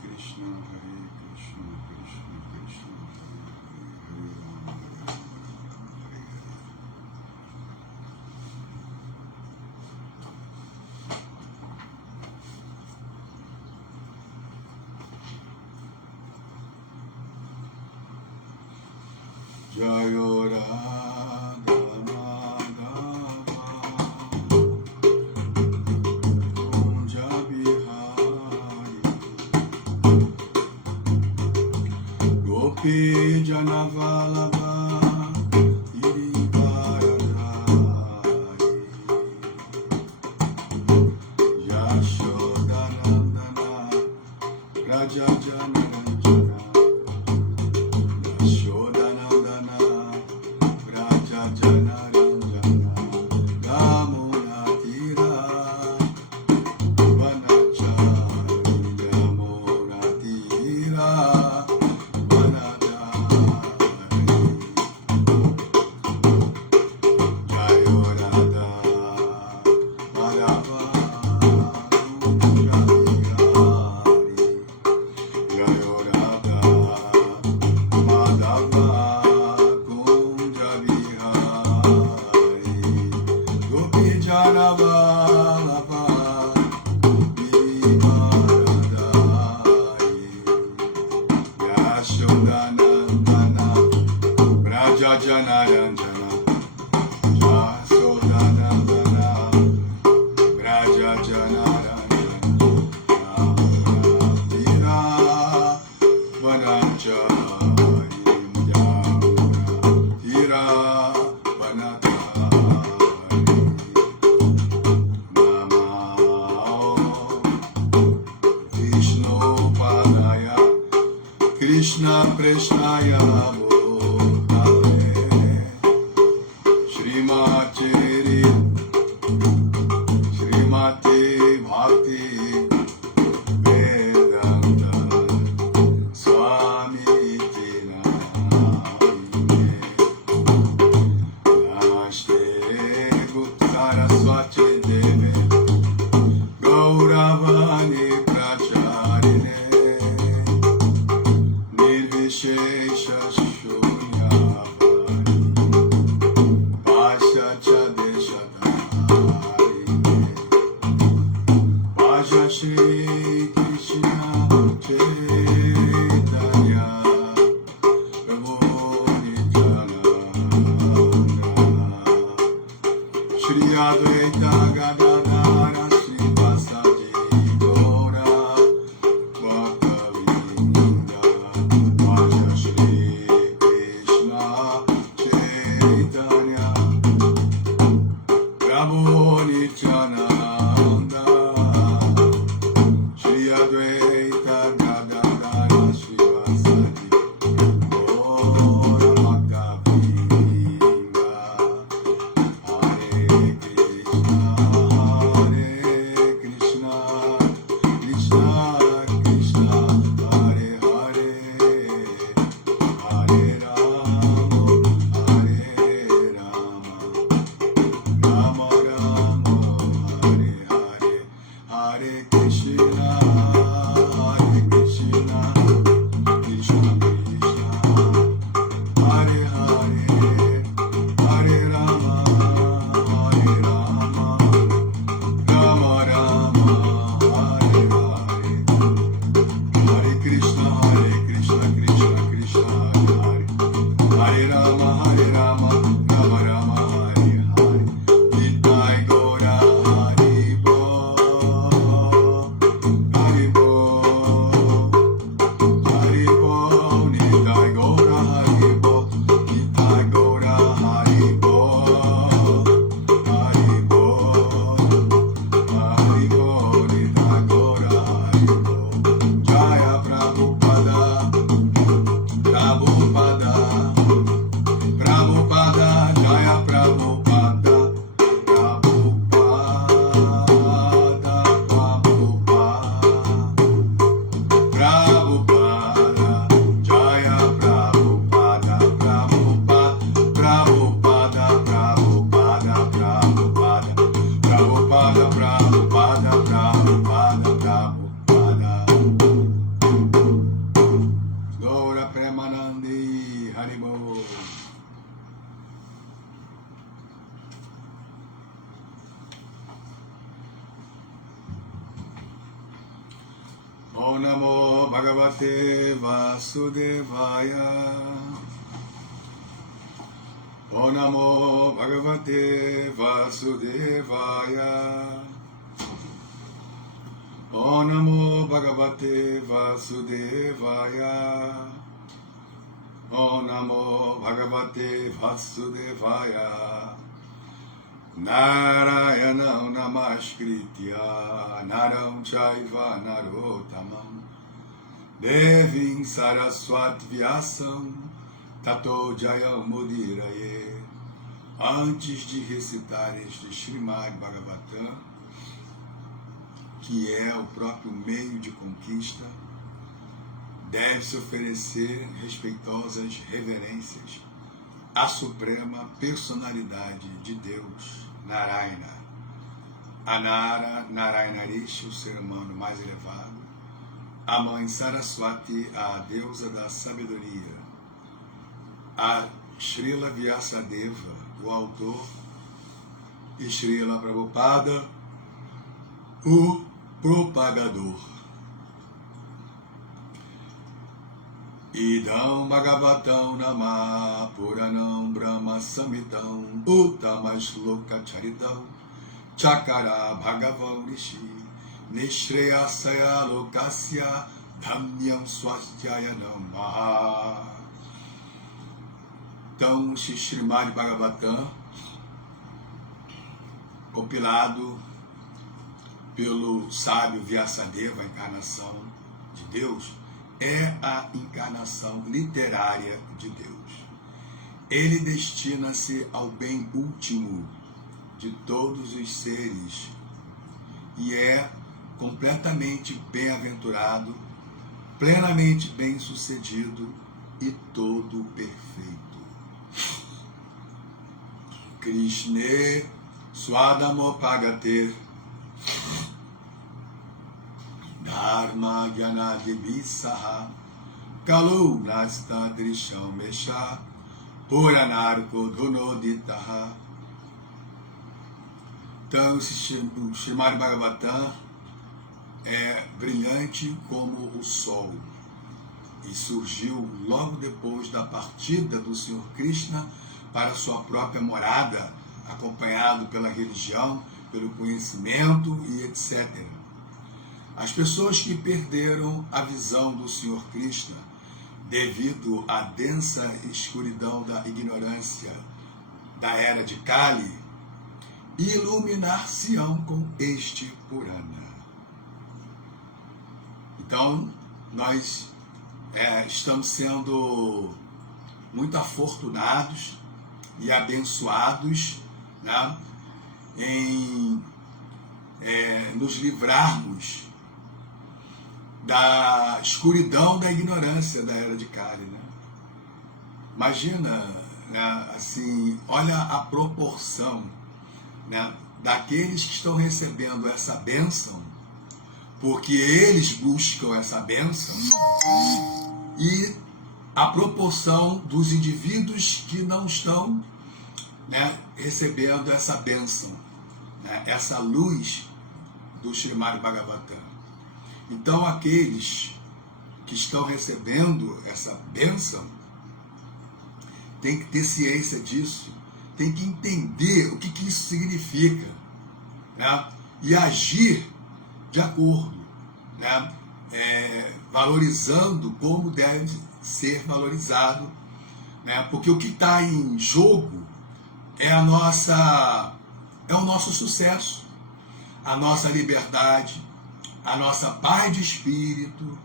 Krishna, Hare Krishna, Krishna Krishna, Hare Hare, Hare Hare. Jayo Radha Madhava, Kunja Bihari, Gopi Jana Vallabha, Yashoda Nandana, Raja Jana Ranjana, Yashoda Nandana, Raja Jana Ranjana, Damona Tira, Vanachari, Damona Tira, Janaranjana, Jasodanandana, Raja Janaranjana, Tira, Vanachari, Tira, Vanachari, Nama Vishnu Padaya, Krishna Preshnaya, Srimati Bhakti Vedanta Swami Tinamine Namaste Saraswati Deve Gauravani Pracharine Nirvishesha Shunyavani Pashacha Shri Krishna Chaitanya Prabhu Nityananda Shri Advaita Gadadhara Srivasadi Gaura Bhaktavinda Prabhupada, Gora Premanandi Haribo. Om Namo Bhagavate Vasudevaya. Om Namo Bhagavate Vasudevaya. Om Namo Bhagavate Vasudevaya. Om Namo Bhagavate Vasudevaya. Narayanam Namaskritya Naram Chaiva Narottamam Devim Saraswat Vyasam Tato Jayam Mudiraye. Antes de recitar este Srimad Bhagavatam, que é o próprio meio de conquista, deve-se oferecer respeitosas reverências à suprema personalidade de Deus, Narayana, a Nara Narayanarishi, o ser humano mais elevado, a mãe Saraswati, a deusa da sabedoria, a Srila Vyasadeva, o autor, e Srila Prabhupada, o propagador. Idam Bhagavatam Nama Puranam Brahma Samhitam Uttama-shloka Charitam Chakara Bhagavan Rishi Nishreyasaya Lokasya Dhamyam Swasthaya Namaha. Então, este Srimad Bhagavatam, compilado pelo sábio Vyasadeva, a encarnação de Deus, é a encarnação literária de Deus. Ele destina-se ao bem último de todos os seres e é completamente bem-aventurado, plenamente bem-sucedido e todo perfeito. Krishna Swadamopagate Dharma Gyana Devisaha Kalu Nasta Drisham Mesha Puranarko Dhunoditaha. Então, o Srimad Bhagavatam é brilhante como o sol e surgiu logo depois da partida do Senhor Krishna para sua própria morada, acompanhado pela religião, pelo conhecimento e etc. As pessoas que perderam a visão do Senhor Krishna devido à densa escuridão da ignorância da era de Kali, iluminar-se-ão com este Purana. Então, nós estamos sendo muito afortunados e abençoados, né, em nos livrarmos da escuridão da ignorância da era de Kali, né? Imagina, né, assim, olha a proporção, né, daqueles que estão recebendo essa bênção, porque eles buscam essa bênção, e a proporção dos indivíduos que não estão, né, recebendo essa bênção, né, essa luz do Srimad Bhagavatam. Então, aqueles que estão recebendo essa bênção têm que ter ciência disso, têm que entender o que isso significa, né, e agir de acordo, né, valorizando como deve ser valorizado, né, porque o que está em jogo é o nosso sucesso, a nossa liberdade, a nossa paz de espírito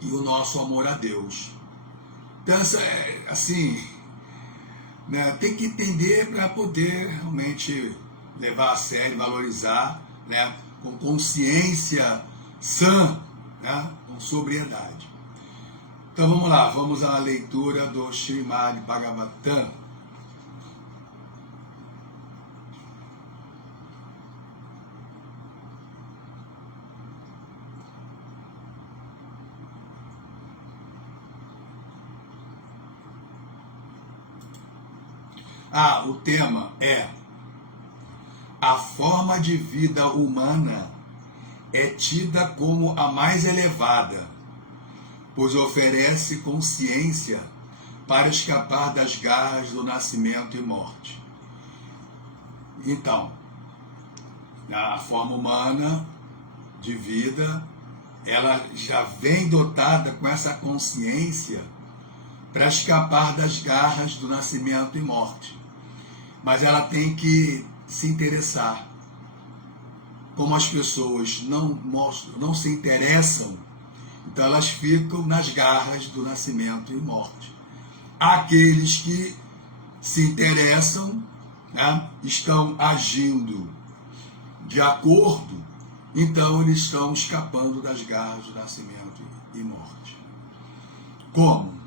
e o nosso amor a Deus. Então, assim, né, tem que entender para poder realmente levar a sério, valorizar, né, com consciência sã, né, com sobriedade. Então vamos lá, vamos à leitura do Srimad Bhagavatam. O tema é: a forma de vida humana é tida como a mais elevada, pois oferece consciência para escapar das garras do nascimento e morte. Então, a forma humana de vida, ela já vem dotada com essa consciência para escapar das garras do nascimento e morte. Mas ela tem que se interessar. Como as pessoas não se interessam, então elas ficam nas garras do nascimento e morte. Aqueles que se interessam, né, estão agindo de acordo, então eles estão escapando das garras do nascimento e morte. Como?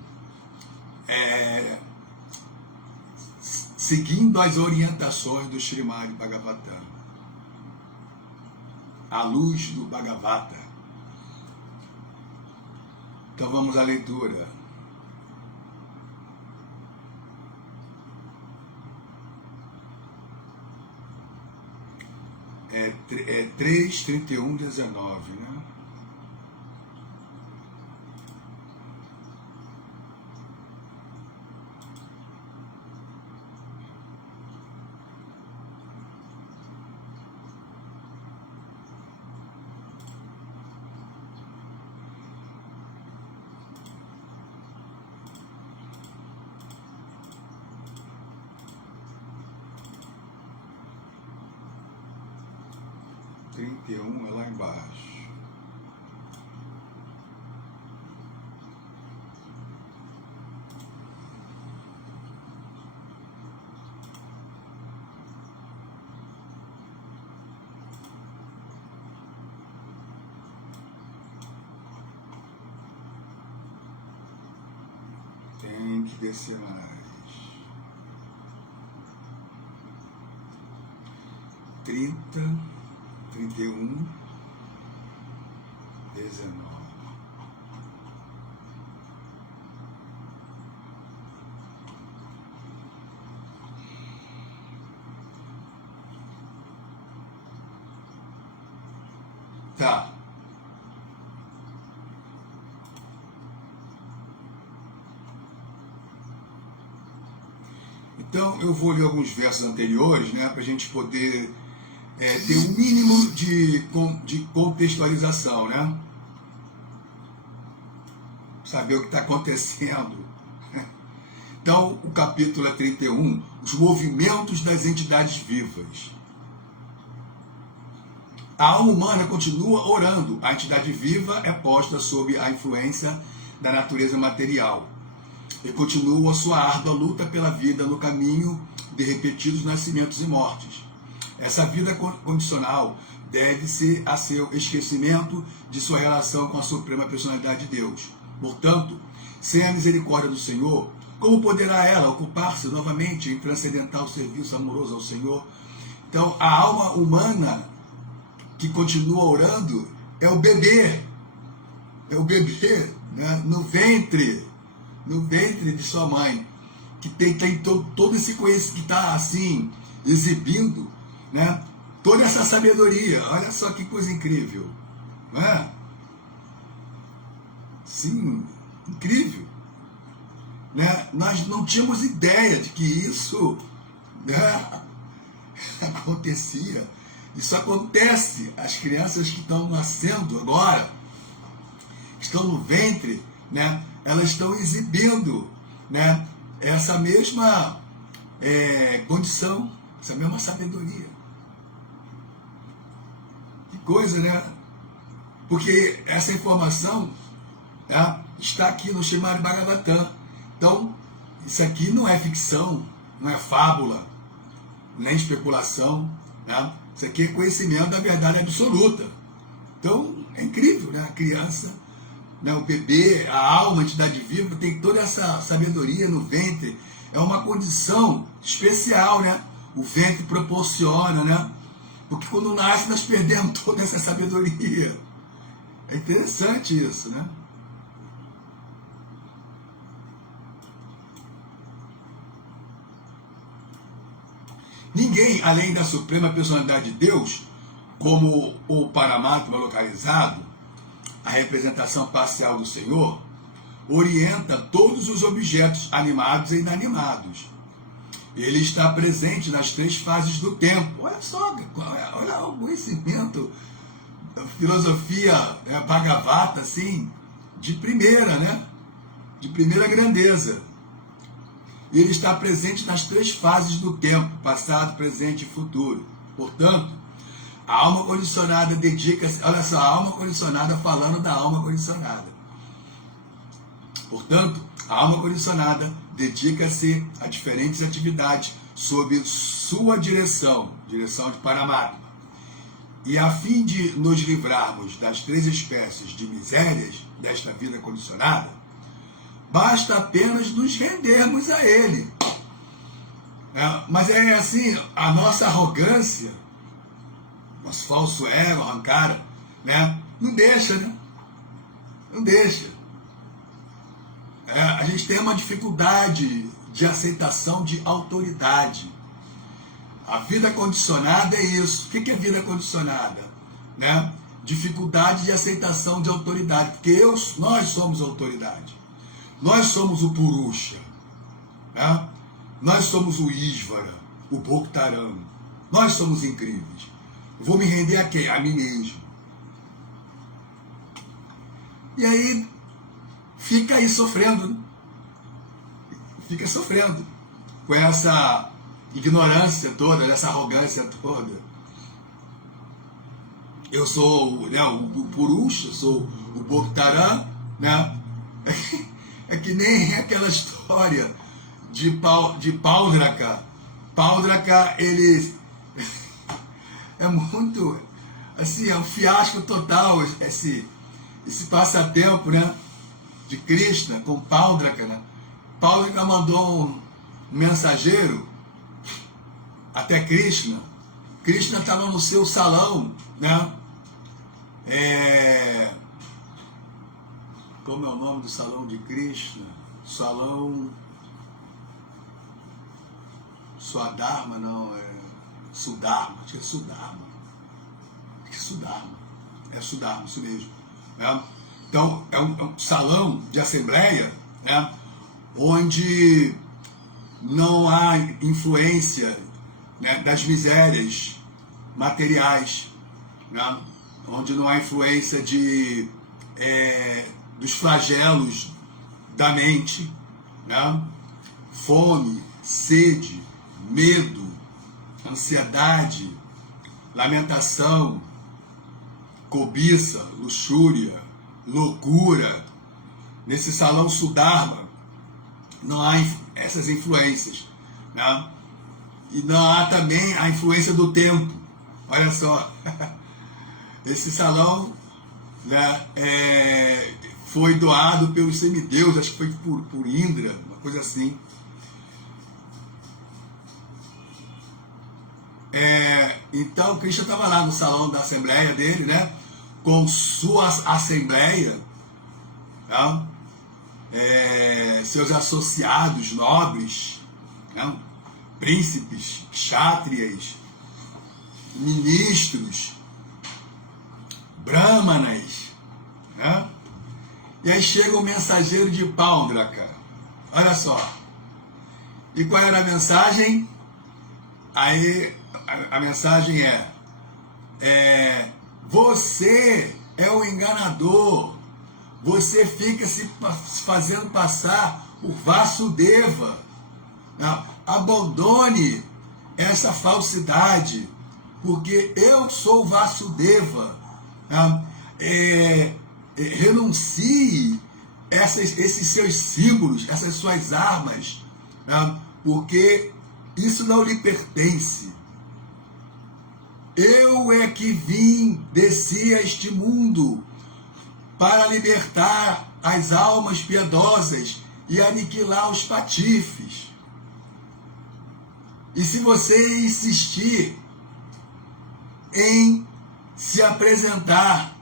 Seguindo as orientações do Srimad Bhagavatam, à luz do Bhagavata. Então vamos à leitura. É 3:31:19, né? É lá embaixo. Tem que descer mais. 31:19. Tá. Então eu vou ler alguns versos anteriores, né, para a gente poder ter um mínimo de contextualização, né? Saber o que está acontecendo. Então, o capítulo é 31, os movimentos das entidades vivas. A alma humana continua orando, a entidade viva é posta sob a influência da natureza material e continua sua árdua luta pela vida no caminho de repetidos nascimentos e mortes. Essa vida condicional deve-se a seu esquecimento de sua relação com a Suprema Personalidade de Deus. Portanto, sem a misericórdia do Senhor, como poderá ela ocupar-se novamente em transcendental serviço amoroso ao Senhor? Então, a alma humana que continua orando é o bebê, né, no ventre de sua mãe, que tem todo esse conhecimento, que está assim, exibindo, né, toda essa sabedoria. Olha só que coisa incrível, não é? Sim, incrível, né? Nós não tínhamos ideia de que isso, né, acontecia. Isso acontece. As crianças que estão nascendo agora, estão no ventre, né, elas estão exibindo, né, essa mesma condição, essa mesma sabedoria. Que coisa, né? Porque essa informação, tá, está aqui no Srimad Bhagavatam. Então, isso aqui não é ficção, não é fábula, nem especulação, né? Isso aqui é conhecimento da verdade absoluta. Então, é incrível, né? A criança, né? O bebê, a alma, a entidade viva, tem toda essa sabedoria no ventre. É uma condição especial, né? O ventre proporciona, né? Porque quando nasce, nós perdemos toda essa sabedoria. É interessante isso, né? Ninguém, além da suprema personalidade de Deus, como o Paramatma localizado, a representação parcial do Senhor, orienta todos os objetos animados e inanimados. Ele está presente nas 3 fases do tempo. Olha só, olha o conhecimento, a filosofia Bhagavata, assim, de primeira, né? De primeira grandeza. Ele está presente nas 3 fases do tempo, passado, presente e futuro. Portanto, a alma condicionada dedica-se, olha só, a alma condicionada falando da alma condicionada. Portanto, a alma condicionada dedica-se a diferentes atividades sob sua direção de Paramatma. E a fim de nos livrarmos das 3 espécies de misérias desta vida condicionada, basta apenas nos rendermos a ele. Mas é assim, a nossa arrogância, nosso falso ego, arrancara, né? Não deixa, né? Não deixa. A gente tem uma dificuldade de aceitação de autoridade. A vida condicionada é isso. O que é vida condicionada? Né? Dificuldade de aceitação de autoridade. Porque nós somos autoridade. Nós somos o Purusha. Né? Nós somos o Isvara, o Bhoktaram. Nós somos incríveis. Eu vou me render a quem? A mim mesmo. E aí, fica aí sofrendo. Fica sofrendo com essa ignorância toda, essa arrogância toda. Eu sou, né, o Purusha, sou o Bhoktaram, né? É que nem aquela história de Paudraka. Paudraka, ele é muito, assim, é um fiasco total esse passatempo, né, de Krishna com Paudraka, né? Paudraka mandou um mensageiro até Krishna. Krishna estava no seu salão, né? Como é o nome do salão de Krishna? Salão Swadharma, não, Sudharma, acho que é Sudharma. Acho que é Sudharma. É Sudharma, isso mesmo. Né? Então, é um salão de assembleia, né? Onde não há influência, né, das misérias materiais, né? Onde não há influência dos flagelos da mente, né? Fome, sede, medo, ansiedade, lamentação, cobiça, luxúria, loucura. Nesse salão Sudharma não há essas influências, né? E não há também a influência do tempo. Olha só, esse salão, né, foi doado pelos semideuses, acho que foi por Indra, uma coisa assim. Então, Krishna estava lá no salão da assembleia dele, né, com sua assembleia, né, seus associados nobres, né, príncipes, kshatriyas, ministros, brahmanas, né? E aí chega o mensageiro de Paudraka. Olha só. E qual era a mensagem? Aí a mensagem você é o enganador. Você fica se fazendo passar por Vasudeva. Abandone essa falsidade, porque eu sou Vasudeva. Renuncie esses seus símbolos, essas suas armas, porque Isso não lhe pertence. Eu é que vim, desci a este mundo para libertar as almas piedosas e aniquilar os patifes. E se você insistir em se apresentar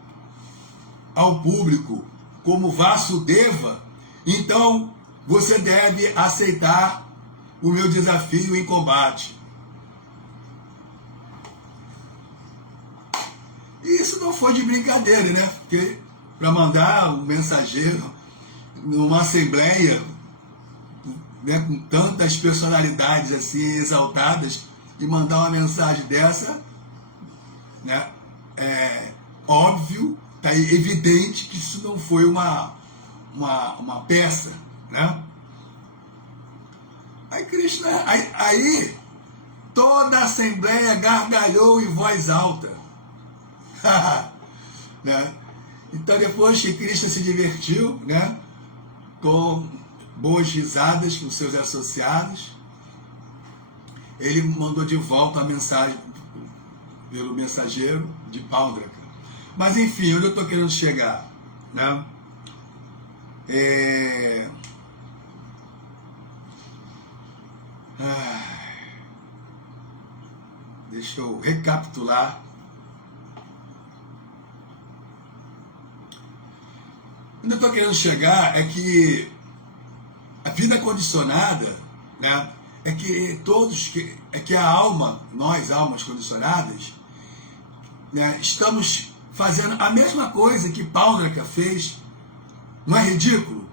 ao público como Vasudeva, então você deve aceitar o meu desafio em combate. E isso não foi de brincadeira, né? Porque para mandar um mensageiro numa assembleia, né, com tantas personalidades assim exaltadas, e mandar uma mensagem dessa, né, é óbvio, tá evidente que isso não foi uma peça, né? Aí Krishna, aí toda a assembleia gargalhou em voz alta. Né? Então depois que Krishna se divertiu, né, com boas risadas com seus associados, ele mandou de volta a mensagem pelo mensageiro de Paundraka. Mas enfim, onde eu estou querendo chegar, né? Deixa eu recapitular. Onde eu estou querendo chegar é que a vida condicionada, né, é que a alma, nós almas condicionadas, né, estamos fazendo a mesma coisa que Paundraka fez. Não é ridículo?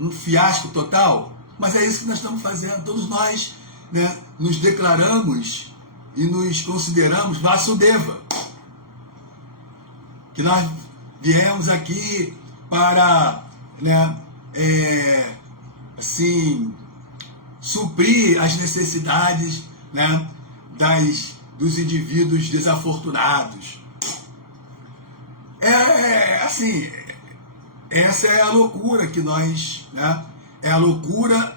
Um fiasco total? Mas é isso que nós estamos fazendo. Todos nós, né, nos declaramos e nos consideramos Vasudeva. Que nós viemos aqui para, né, assim, suprir as necessidades, né, dos indivíduos desafortunados. Assim, essa é a loucura que nós, né, é a loucura,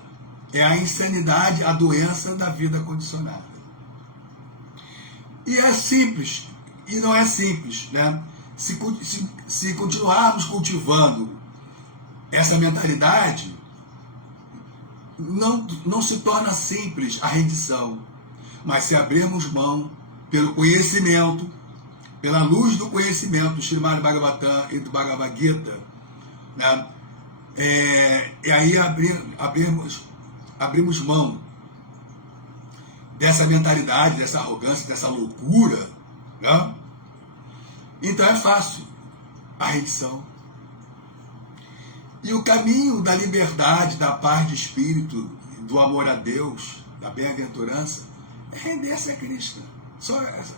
é a insanidade, a doença da vida condicionada. E é simples, e não é simples, né? Se continuarmos cultivando essa mentalidade, não se torna simples a rendição, mas se abrirmos mão pelo conhecimento, pela luz do conhecimento do Srimad Bhagavatam e do Bhagavad Gita, né? E aí abrimos mão dessa mentalidade, dessa arrogância, dessa loucura, né? Então é fácil a rendição. E o caminho da liberdade, da paz de espírito, do amor a Deus, da bem-aventurança, é render-se a Krishna. Só essa.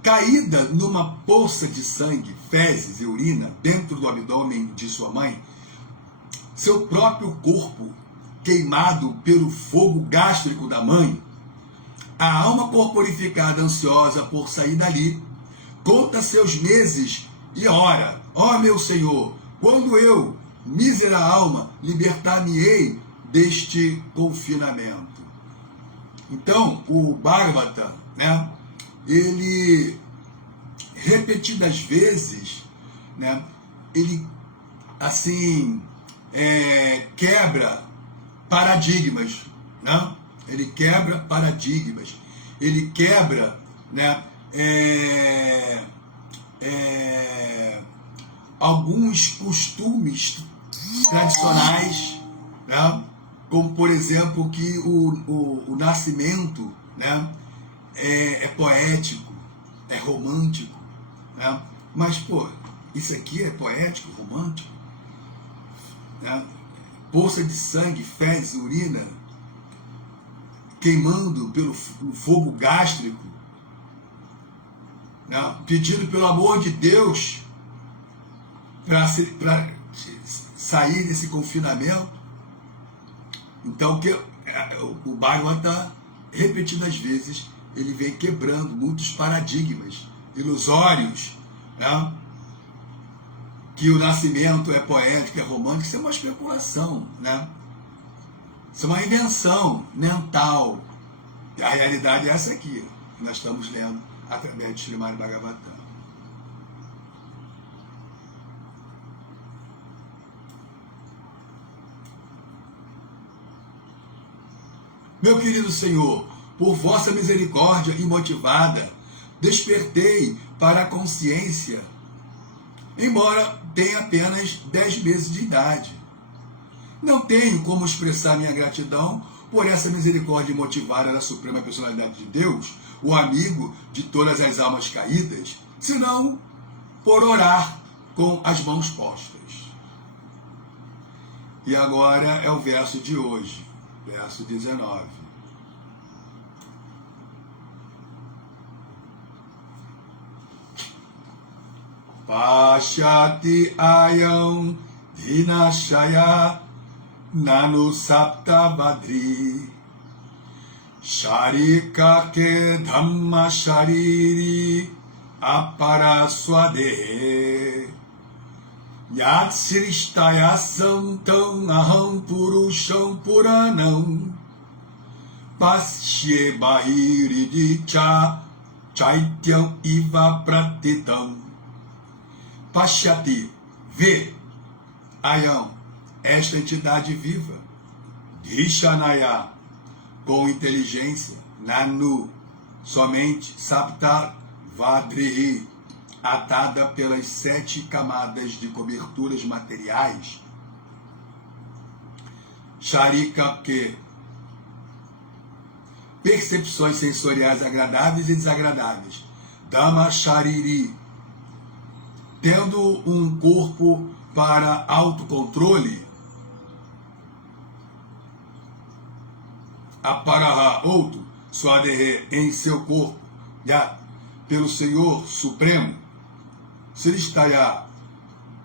Caída numa poça de sangue, fezes e urina dentro do abdômen de sua mãe, seu próprio corpo queimado pelo fogo gástrico da mãe, a alma corporificada ansiosa por sair dali, conta seus meses e ora, ó meu Senhor, quando eu, mísera alma, libertar-me-ei deste confinamento. Então, o Bhagavata, né, ele, repetidas vezes, né, ele, assim, quebra paradigmas, né? Ele quebra paradigmas, ele quebra, né, alguns costumes tradicionais, né? Como, por exemplo, que o nascimento, né, é poético, é romântico, né? Mas, pô, isso aqui é poético, romântico, né? Poça de sangue, fezes, urina, queimando pelo fogo gástrico, né? Pedindo pelo amor de Deus para sair desse confinamento. Então, o Bhagavata, repetidas vezes, ele vem quebrando muitos paradigmas ilusórios, né? Que o nascimento é poético, é romântico, isso é uma especulação, né? Isso é uma invenção mental. E a realidade é essa aqui, que nós estamos lendo através de Srimad Bhagavatam. Meu querido Senhor, por vossa misericórdia imotivada, despertei para a consciência, embora tenha apenas 10 meses de idade. Não tenho como expressar minha gratidão por essa misericórdia motivada da Suprema Personalidade de Deus, o amigo de todas as almas caídas, senão por orar com as mãos postas. E agora é o verso de hoje, verso 19. Pashyati ayam dinashaya nanu saptavadri sharika ke dhamma shariri apara swadehe yatsiristaya santam aham purusham puranam pasye bahiridicha chaityam iva pratitam. Pashyati, vê, ayam, esta entidade viva, Drishanaya, com inteligência, Nanu, somente, Sapta Vadrihi, atada pelas 7 camadas de coberturas materiais, Sharika, que percepções sensoriais agradáveis e desagradáveis, Dhamma Shariri, tendo um corpo para autocontrole, Aparaha, outro, Swadehe, em seu corpo, já, pelo Senhor Supremo, Sristaya,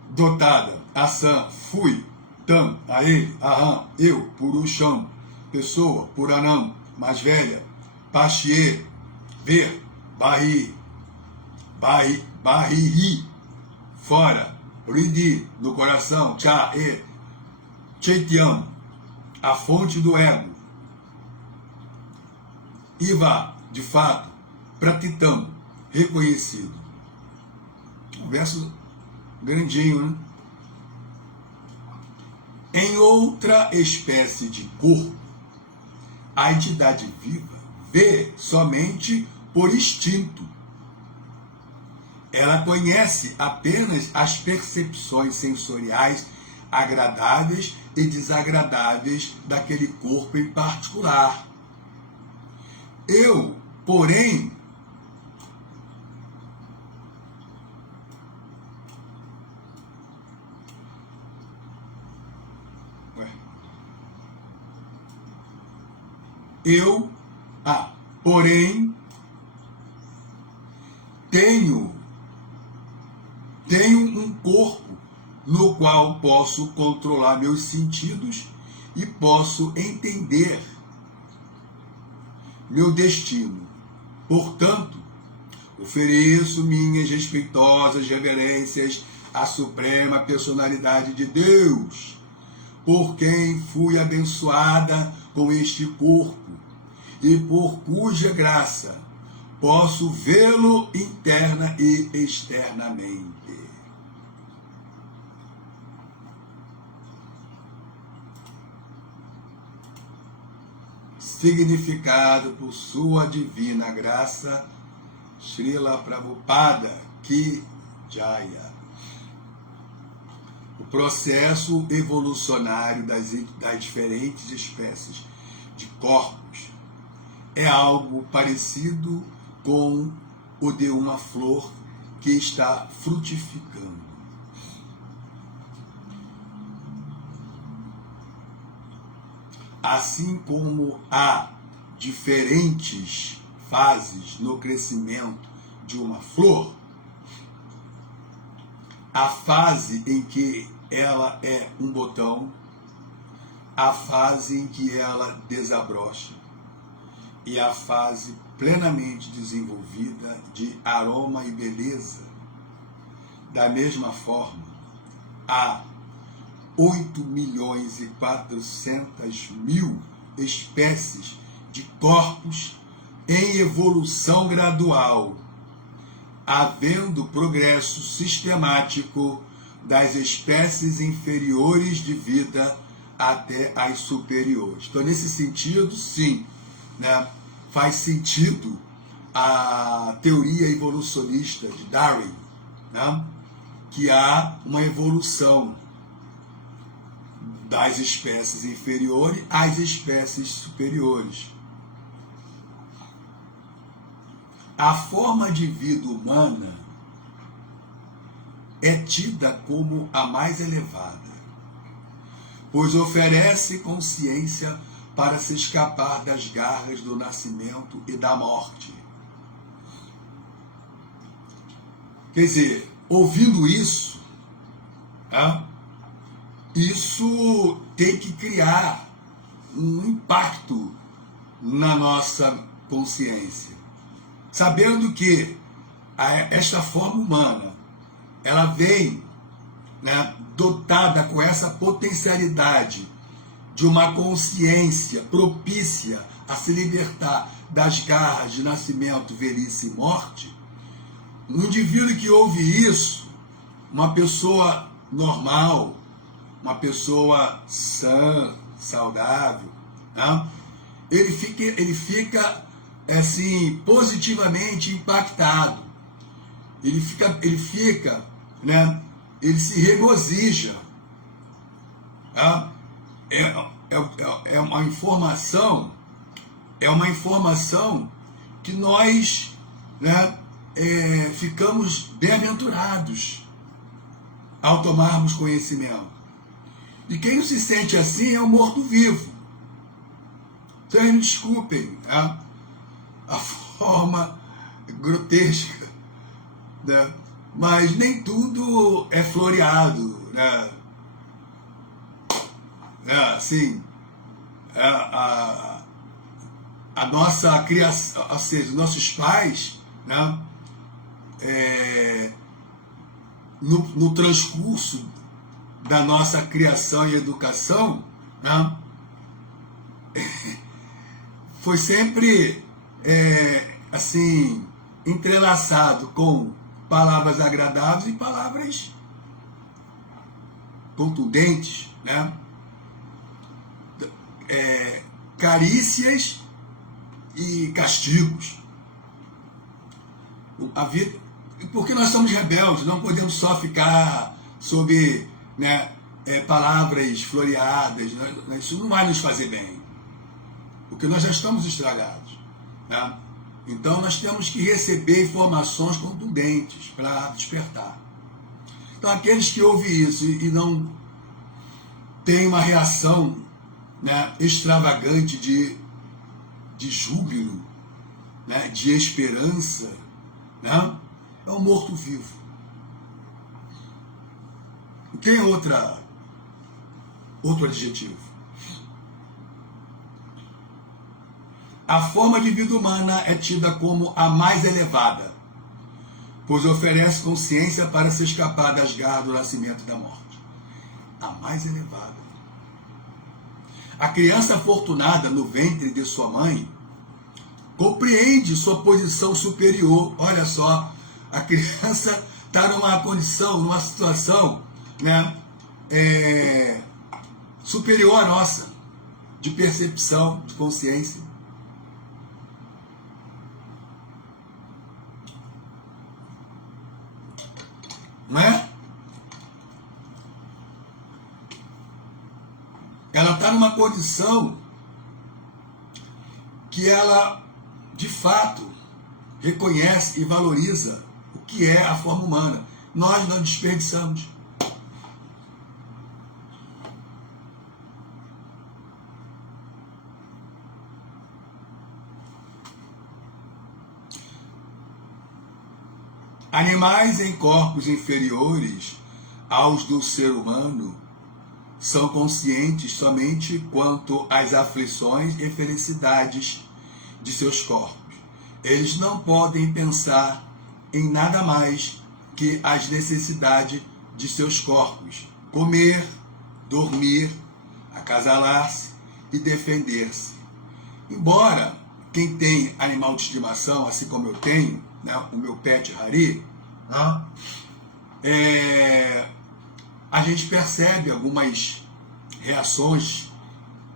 dotada, Assam, fui, Tam, a ele, Aham, eu, Purusham, pessoa, Puranam, mais velha, Pashye, ver, Bahiri, fora, Ridi, no coração, Cha, e, Chaityam, a fonte do ego, Iva, de fato, Pratitam, reconhecido. Um verso grandinho, né? Em outra espécie de corpo, a entidade viva vê somente por instinto. Ela conhece apenas as percepções sensoriais agradáveis e desagradáveis daquele corpo em particular. Eu, porém, porém, tenho um corpo no qual posso controlar meus sentidos e posso entender meu destino. Portanto, ofereço minhas respeitosas reverências à Suprema Personalidade de Deus, por quem fui abençoada com este corpo e por cuja graça posso vê-lo interna e externamente. Significado por sua divina graça, Srila Prabhupada Ki Jaya. O processo evolucionário das diferentes espécies de corpos é algo parecido com o de uma flor que está frutificando. Assim como há diferentes fases no crescimento de uma flor, a fase em que ela é um botão, a fase em que ela desabrocha e a fase plenamente desenvolvida de aroma e beleza. Da mesma forma, há 8.400.000 espécies de corpos em evolução gradual, havendo progresso sistemático das espécies inferiores de vida até as superiores. Então, nesse sentido, sim, né, faz sentido a teoria evolucionista de Darwin, né, que há uma evolução das espécies inferiores às espécies superiores. A forma de vida humana é tida como a mais elevada, pois oferece consciência para se escapar das garras do nascimento e da morte. Quer dizer, ouvindo isso, isso tem que criar um impacto na nossa consciência, sabendo que esta forma humana, ela vem, né, dotada com essa potencialidade de uma consciência propícia a se libertar das garras de nascimento, velhice e morte. Um indivíduo que ouve isso, uma pessoa normal, uma pessoa sã, saudável, né, ele fica assim, positivamente impactado. Ele fica, né, ele se regozija. É uma informação que nós, né, ficamos bem-aventurados ao tomarmos conhecimento. E quem não se sente assim é o morto-vivo. Então, me desculpem, né, a forma grotesca, né, mas nem tudo é floreado, né? Assim, a nossa criação, ou seja, nossos pais, né, no transcurso da nossa criação e educação, né, foi sempre assim, entrelaçado com palavras agradáveis e palavras contundentes, né? Carícias e castigos. A vida, porque nós somos rebeldes, não podemos só ficar sob, né, palavras floreadas, né? Isso não vai nos fazer bem, porque nós já estamos estragados, né? Então nós temos que receber informações contundentes para despertar. Então aqueles que ouvem isso e não têm uma reação, né, extravagante de júbilo, né, de esperança, né, é um morto-vivo. Tem outro adjetivo. A forma de vida humana é tida como a mais elevada, pois oferece consciência para se escapar das garras do nascimento e da morte. A mais elevada. A criança afortunada no ventre de sua mãe compreende sua posição superior. Olha só, a criança está numa condição, numa situação, né, superior à nossa, de percepção, de consciência. Não é? Ela está numa condição que ela, de fato, reconhece e valoriza o que é a forma humana. Nós não desperdiçamos. Animais em corpos inferiores aos do ser humano são conscientes somente quanto às aflições e felicidades de seus corpos. Eles não podem pensar em nada mais que as necessidades de seus corpos: comer, dormir, acasalar-se e defender-se. Embora quem tem animal de estimação, assim como eu tenho, né, o meu pet Hari, né, a gente percebe algumas reações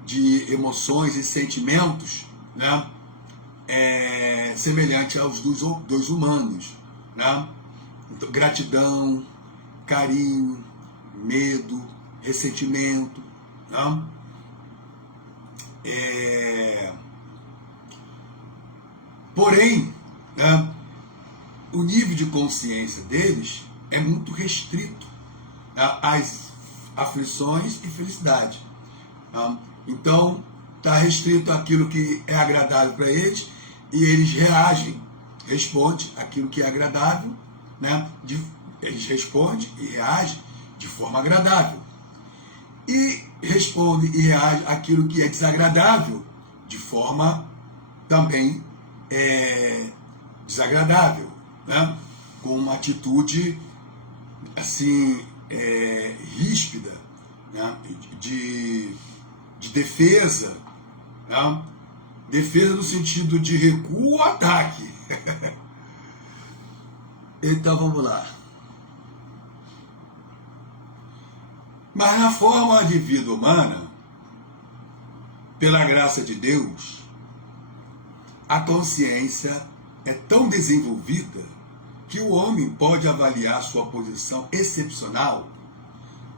de emoções e sentimentos, né, semelhante aos dos humanos, né? Então, gratidão, carinho, medo, ressentimento, né? Porém, né, o nível de consciência deles é muito restrito, né, às aflições e felicidade. Né? Então, está restrito àquilo que é agradável para eles e eles respondem àquilo que é agradável, né? Eles respondem e reagem de forma agradável. E respondem e reagem àquilo que é desagradável de forma também desagradável, né? Com uma atitude assim ríspida, né? de defesa, né? Defesa no sentido de recuo ou ataque. Então vamos lá. Mas na forma de vida humana, pela graça de Deus, a consciência é tão desenvolvida que o homem pode avaliar sua posição excepcional,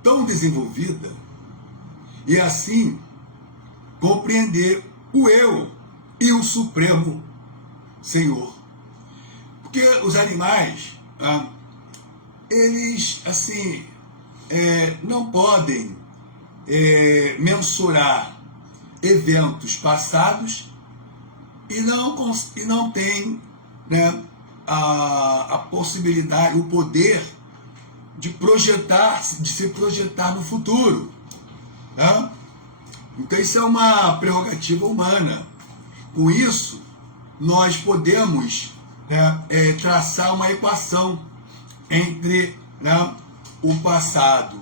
tão desenvolvida, e assim compreender o eu e o Supremo Senhor. Porque os animais, eles assim não podem mensurar eventos passados e não têm, né, a possibilidade, o poder de se projetar no futuro, né? Então isso é uma prerrogativa humana. Com isso, nós podemos, né, traçar uma equação entre, né, o passado,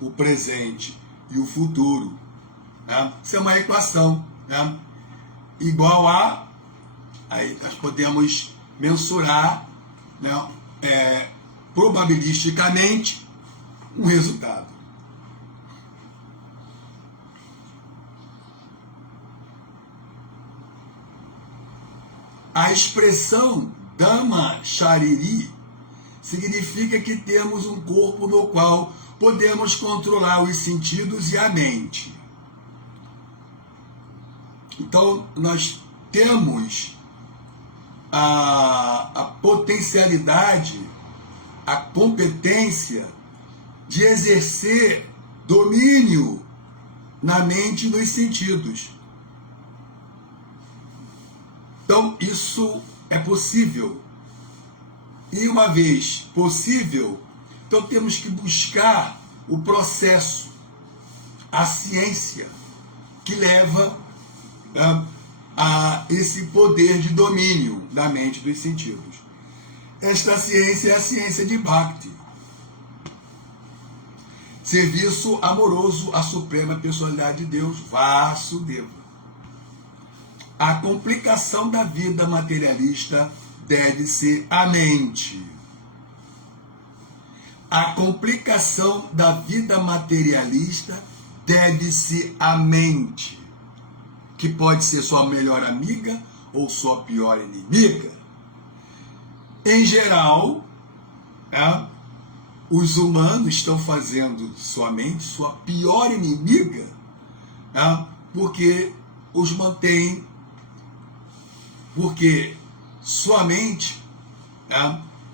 o presente e o futuro. Né? Isso é uma equação, né, igual aí nós podemos mensurar, né, probabilisticamente um resultado. A expressão Dhamma Chariri significa que temos um corpo no qual podemos controlar os sentidos e a mente. Então, nós temos a potencialidade, a competência de exercer domínio na mente e nos sentidos. Então, isso é possível. E uma vez possível, então temos que buscar o processo, a ciência, que leva a esse poder de domínio da mente e dos sentidos. Esta ciência é a ciência de Bhakti. Serviço amoroso à Suprema Personalidade de Deus, Vasudeva. A complicação da vida materialista deve-se à mente. A complicação da vida materialista deve-se à mente, que pode ser sua melhor amiga ou sua pior inimiga. Em geral, os humanos estão fazendo sua mente sua pior inimiga, porque os mantém, porque sua mente,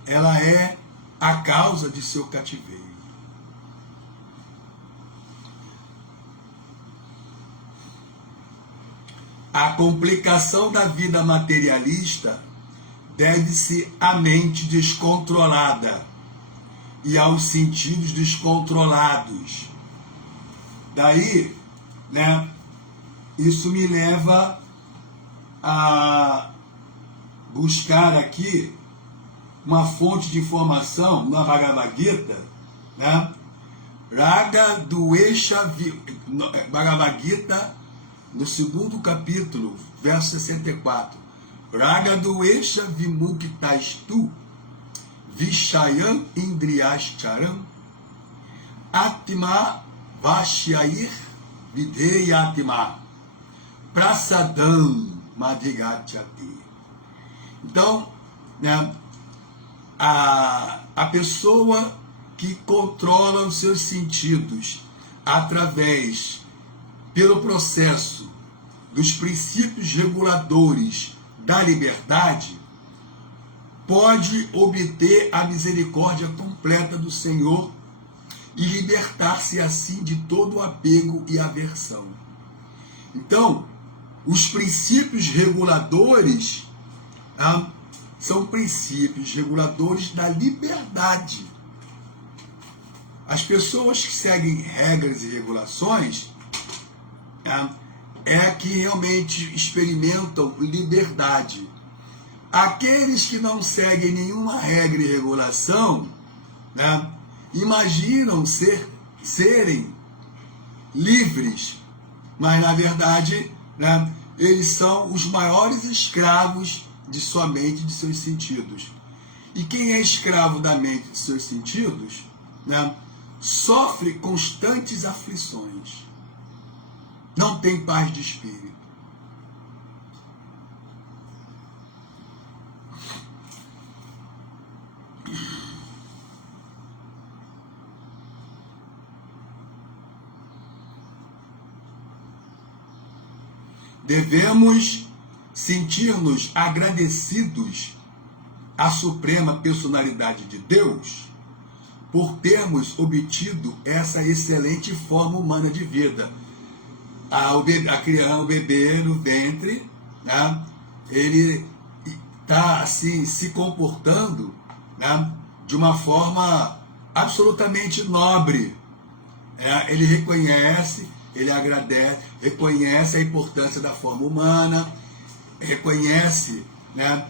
ela é a causa de seu cativeiro. A complicação da vida materialista deve-se à mente descontrolada e aos sentidos descontrolados. Daí, isso me leva a buscar aqui uma fonte de informação na Bhagavad Gita, Raga Dvesha Bhagavad Gita, no segundo capítulo, verso 64. Raga Dvesha Vimuktastu Vishayam Indriyascharam Atma Vashyair Videyatma Prasadam Madhigachati. Então, né, a pessoa que controla os seus sentidos pelo processo dos princípios reguladores da liberdade, pode obter a misericórdia completa do Senhor e libertar-se assim de todo o apego e aversão. Então, os princípios reguladores são princípios reguladores da liberdade. As pessoas que seguem regras e regulações é que realmente experimentam liberdade. Aqueles que não seguem nenhuma regra e regulação, né, imaginam serem livres, mas na verdade, né, eles são os maiores escravos de sua mente e de seus sentidos. E quem é escravo da mente e de seus sentidos, né, sofre constantes aflições. Não tem paz de espírito. Devemos sentir-nos agradecidos à Suprema Personalidade de Deus por termos obtido essa excelente forma humana de vida. A criança, o bebê no ventre, né, ele está assim, se comportando, né, de uma forma absolutamente nobre. Ele reconhece, ele agradece, reconhece a importância da forma humana, reconhece, né,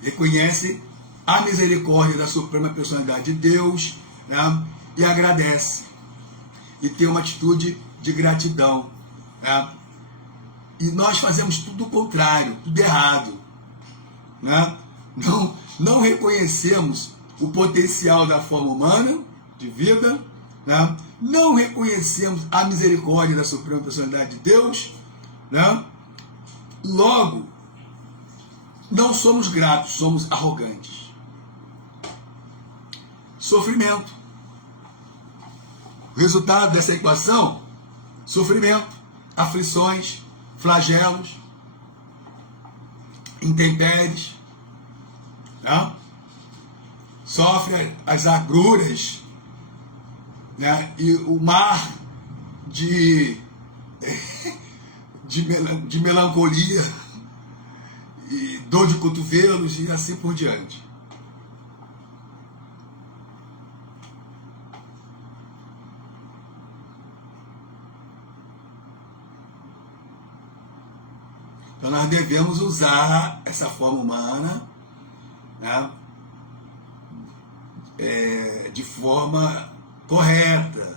reconhece a misericórdia da Suprema Personalidade de Deus, né, e agradece. E tem uma atitude de gratidão. Né? E nós fazemos tudo o contrário, tudo errado. Né? Não reconhecemos o potencial da forma humana de vida, né? Não reconhecemos a misericórdia da Suprema Personalidade de Deus, né? Logo, não somos gratos, somos arrogantes. Sofrimento. O resultado dessa equação: sofrimento, aflições, flagelos, intempéries, né? Sofre as agruras, né? E o mar de melancolia, e dor de cotovelos e assim por diante. Então nós devemos usar essa forma humana, né, de forma correta.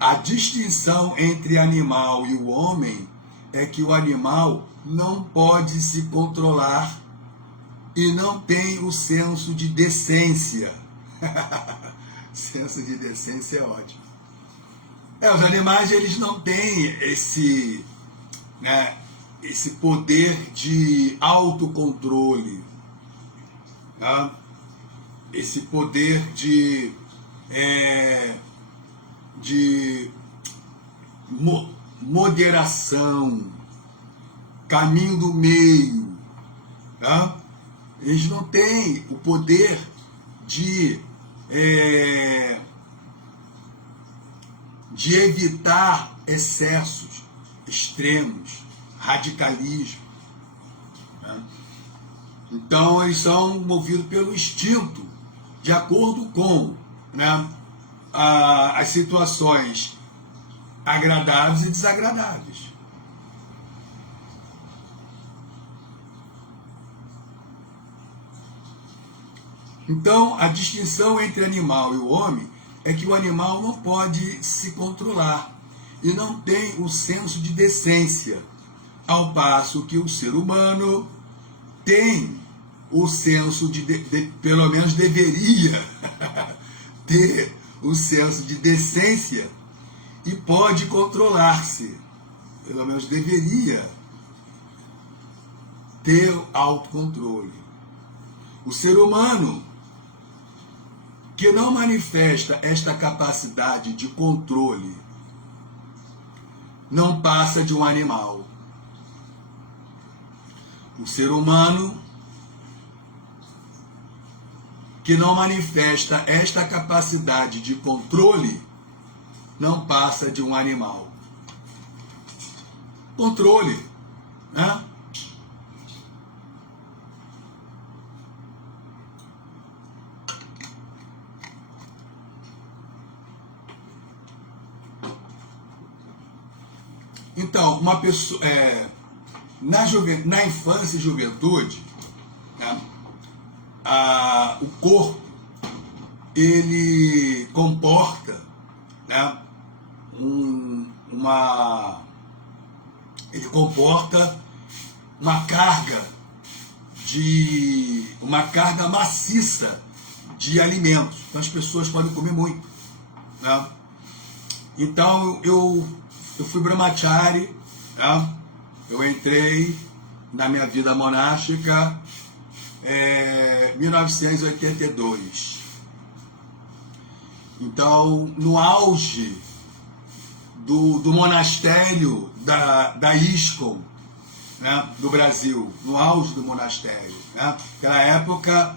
A distinção entre animal e o homem é que o animal não pode se controlar e não tem o senso de decência. Senso de decência é ótimo. Os animais, eles não têm esse, né, esse poder de autocontrole, né? Esse poder de moderação, caminho do meio, tá? Eles não têm o poder de evitar excessos extremos, radicalismo, né? Então eles são movidos pelo instinto, de acordo com, né, as situações agradáveis e desagradáveis. Então, a distinção entre animal e o homem é que o animal não pode se controlar e não tem o senso de decência, ao passo que o ser humano tem o senso pelo menos deveria ter o senso de decência e pode controlar-se, pelo menos deveria ter autocontrole. O ser humano que não manifesta esta capacidade de controle não passa de um animal. O ser humano que não manifesta esta capacidade de controle não passa de um animal. Controle, né? Então, uma pessoa, na infância e juventude, né, o corpo, ele comporta, né, ele comporta uma carga maciça de alimentos. Então as pessoas podem comer muito, né? Então eu fui brahmachari, né? Eu entrei na minha vida monástica em 1982. Então, no auge do monastério da ISKCON, né, do Brasil, no auge do monastério, né? Naquela época,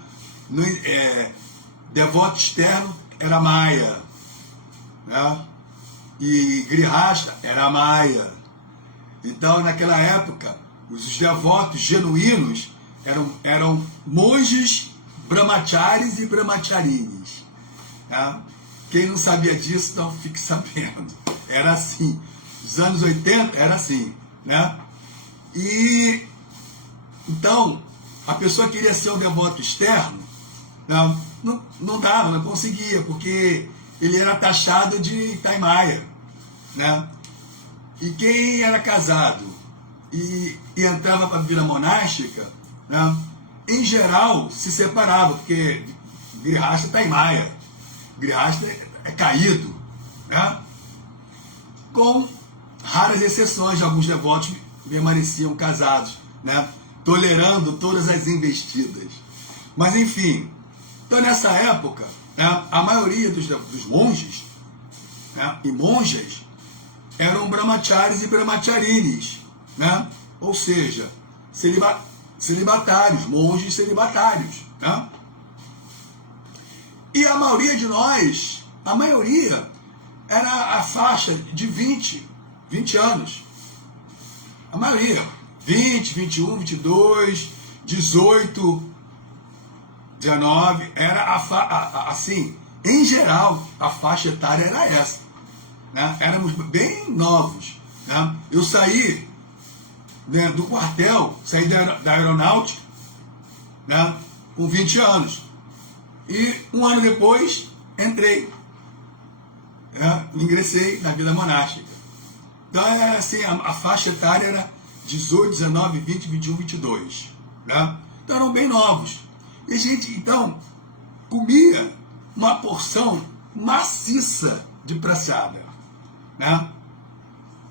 devoto externo era Maia, né? E Grihasta era Maia. Então, naquela época, os devotos genuínos eram monges brahmacharis e brahmacharinis. Tá? Quem não sabia disso, então fique sabendo. Era assim. Nos anos 80 era assim, né? E então, a pessoa queria ser um devoto externo, não dava, não conseguia, porque ele era taxado de taimaia, né? E quem era casado e entrava para a vida monástica, né, em geral se separava, porque Grihasta está em Maia, Grihasta é caído, né? Com raras exceções de alguns devotos que permaneciam casados, né, tolerando todas as investidas. Mas enfim, então nessa época, né, a maioria dos monges, né, e monjas eram brahmacharis e brahmacharinis, né? Ou seja, celibatários, monges celibatários, né? E a maioria de nós, era a faixa de 20 anos. A maioria, 20, 21, 22, 18, 19, era assim, em geral, a faixa etária era essa. Né? Éramos bem novos. Né? Eu saí, né, do quartel, saí da aeronáutica, né, com 20 anos. E um ano depois, entrei. Ingressei na vida monástica. Então, era assim, a faixa etária era 18, 19, 20, 21, 22. Né? Então, eram bem novos. E a gente, então, comia uma porção maciça de prachada, né?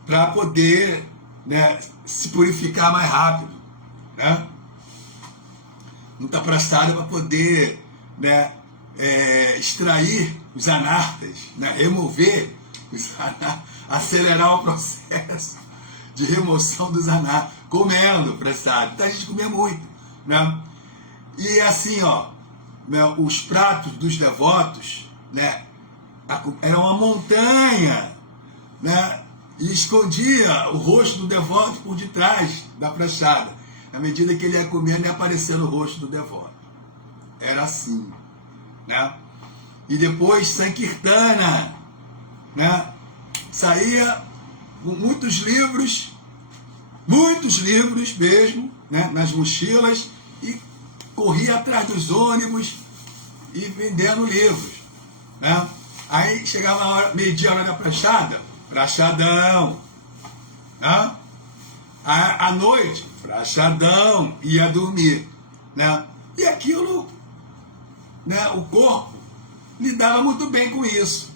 Para poder, né, se purificar mais rápido, né? Muita prachada para poder, né, extrair os anartas, né? Remover os anartas, acelerar o processo de remoção dos anartas, comendo prachada. Então a gente comia muito, né? E assim, ó, né, os pratos dos devotos, né, era uma montanha, né, e escondia o rosto do devoto por detrás da prachada. À medida que ele ia comendo, ia aparecendo o rosto do devoto. Era assim, né? E depois Sankirtana, né? Saía com muitos livros mesmo, né, nas mochilas, e corria atrás dos ônibus e vendendo livros, né? Aí chegava a hora, meio-dia, a hora da prachada, prachadão, né? À noite, prachadão, ia dormir, né? E aquilo, né, o corpo lidava muito bem com isso.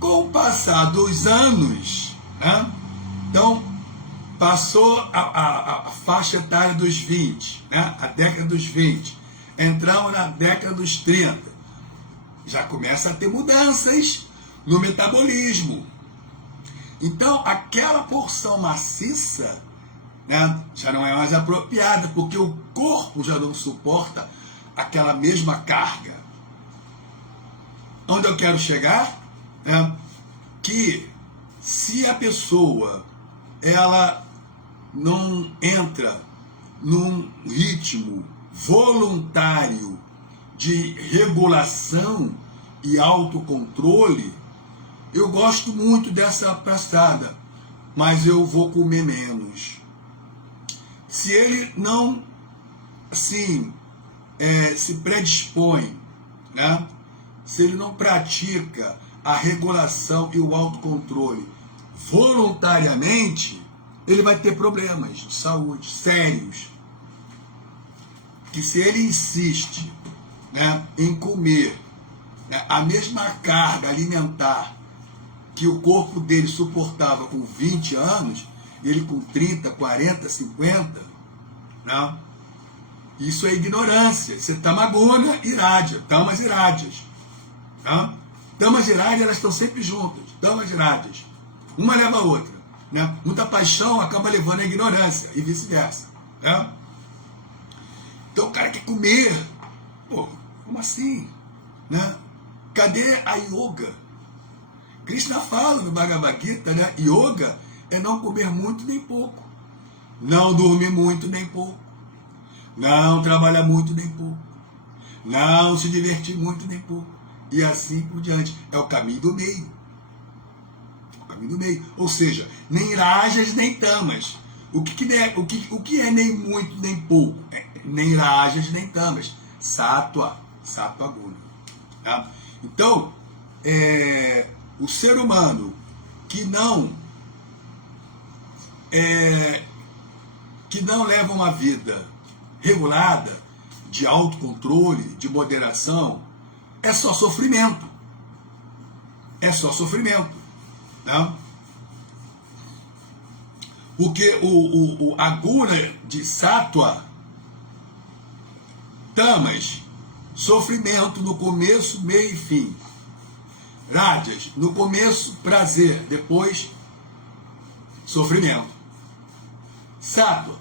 Com o passar dos anos, né? Então, passou a faixa etária dos 20, né? A década dos 20, entramos na década dos 30, já começa a ter mudanças no metabolismo. Então, aquela porção maciça, né, já não é mais apropriada, porque o corpo já não suporta aquela mesma carga. Onde eu quero chegar é que se a pessoa ela não entra num ritmo voluntário de regulação e autocontrole, eu gosto muito dessa praçada, mas eu vou comer menos. Se ele não, assim, se predispõe, né? Se ele não pratica a regulação e o autocontrole voluntariamente, ele vai ter problemas de saúde sérios. Que se ele insiste, né, em comer, né, a mesma carga alimentar que o corpo dele suportava com 20 anos, ele com 30, 40, 50, né? Isso é ignorância, isso é tamagona irádia, tamas irádias. Tá? Tamas irádias, elas estão sempre juntas, tamas irádias. Uma leva a outra. Né? Muita paixão acaba levando a ignorância e vice-versa. Tá? Então o cara quer comer. Pô, como assim? Né? Cadê a yoga? Krishna fala no Bhagavad Gita, né? Yoga é não comer muito nem pouco. Não dormir muito nem pouco. Não trabalhar muito nem pouco. Não se divertir muito nem pouco. E assim por diante. É o caminho do meio. O caminho do meio. Ou seja, nem rajas nem tamas. O que é nem muito nem pouco? Nem rajas nem tamas. Sattva. Sattva guna. Tá? Então, o ser humano que não leva uma vida regulada, de autocontrole, de moderação, é só sofrimento. É só sofrimento. Né? Porque a guna de sattva, tamas, sofrimento no começo, meio e fim. Rajas, no começo, prazer, depois, sofrimento. Sattva,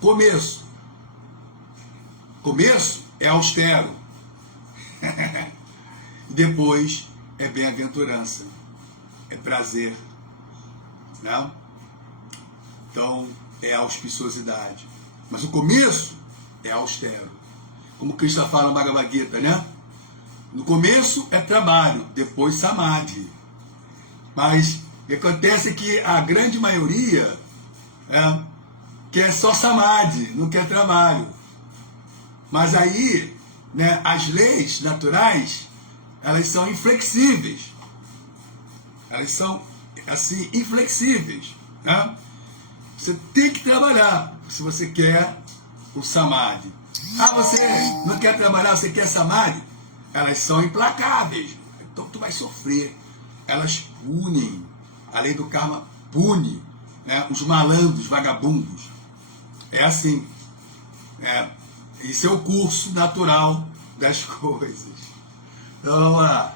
começo. Começo é austero. Depois é bem-aventurança, é prazer, né? Então é auspiciosidade. Mas o começo é austero. Como Krishna fala no Bhagavad Gita, né? No começo é trabalho, depois samadhi. Mas o que acontece é que a grande maioria quer só samadhi, não quer trabalho. Mas aí, né, as leis naturais, elas são inflexíveis. Elas são, assim, inflexíveis. Né? Você tem que trabalhar se você quer o samadhi. Ah, você não quer trabalhar, você quer samadhi? Elas são implacáveis. Então tu vai sofrer. Elas punem. A lei do karma pune, né, os malandros, vagabundos. É assim. Isso é o curso natural das coisas. Então vamos lá.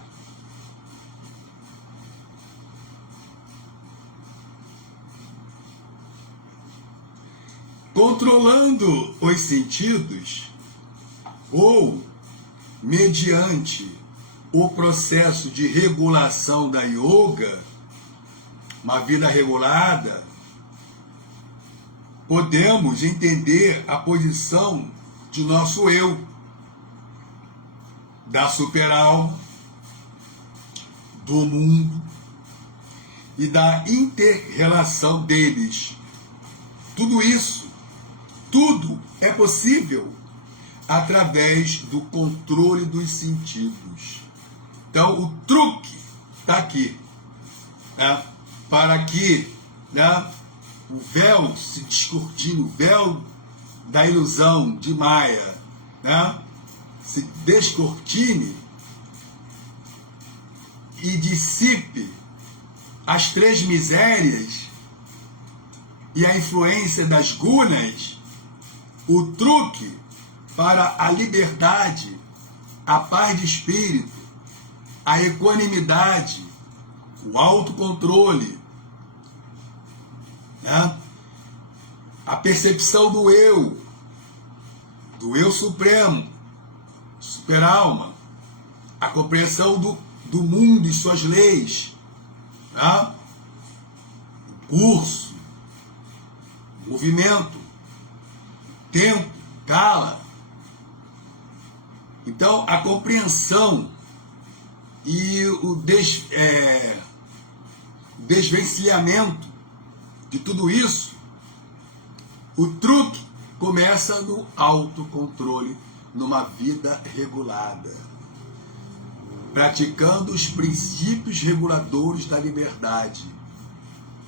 Controlando os sentidos, ou mediante o processo de regulação da yoga, uma vida regulada, podemos entender a posição de nosso eu, da superalma, do mundo e da inter-relação deles. Tudo isso, tudo é possível através do controle dos sentidos. Então, o truque está aqui, né? Para que, né, o véu se descortine, o véu da ilusão de Maia, né, se descortine e dissipe as três misérias e a influência das gunas. O truque para a liberdade, a paz de espírito, a equanimidade, o autocontrole, né? A percepção do eu supremo, super-alma, a compreensão do mundo e suas leis, né? O curso, movimento, tempo, cala. Então, a compreensão e o desvencilhamento de tudo isso, o truque começa no autocontrole, numa vida regulada, praticando os princípios reguladores da liberdade.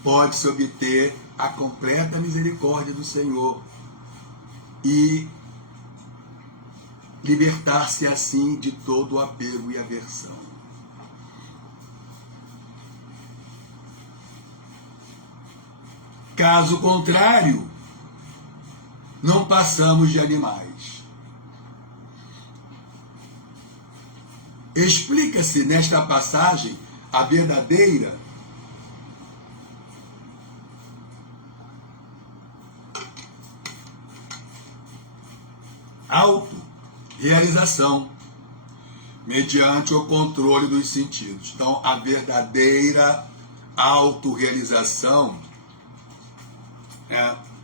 Pode-se obter a completa misericórdia do Senhor e libertar-se assim de todo o apego e aversão. Caso contrário, não passamos de animais. Explica-se nesta passagem a verdadeira autorrealização mediante o controle dos sentidos. Então, a verdadeira autorrealização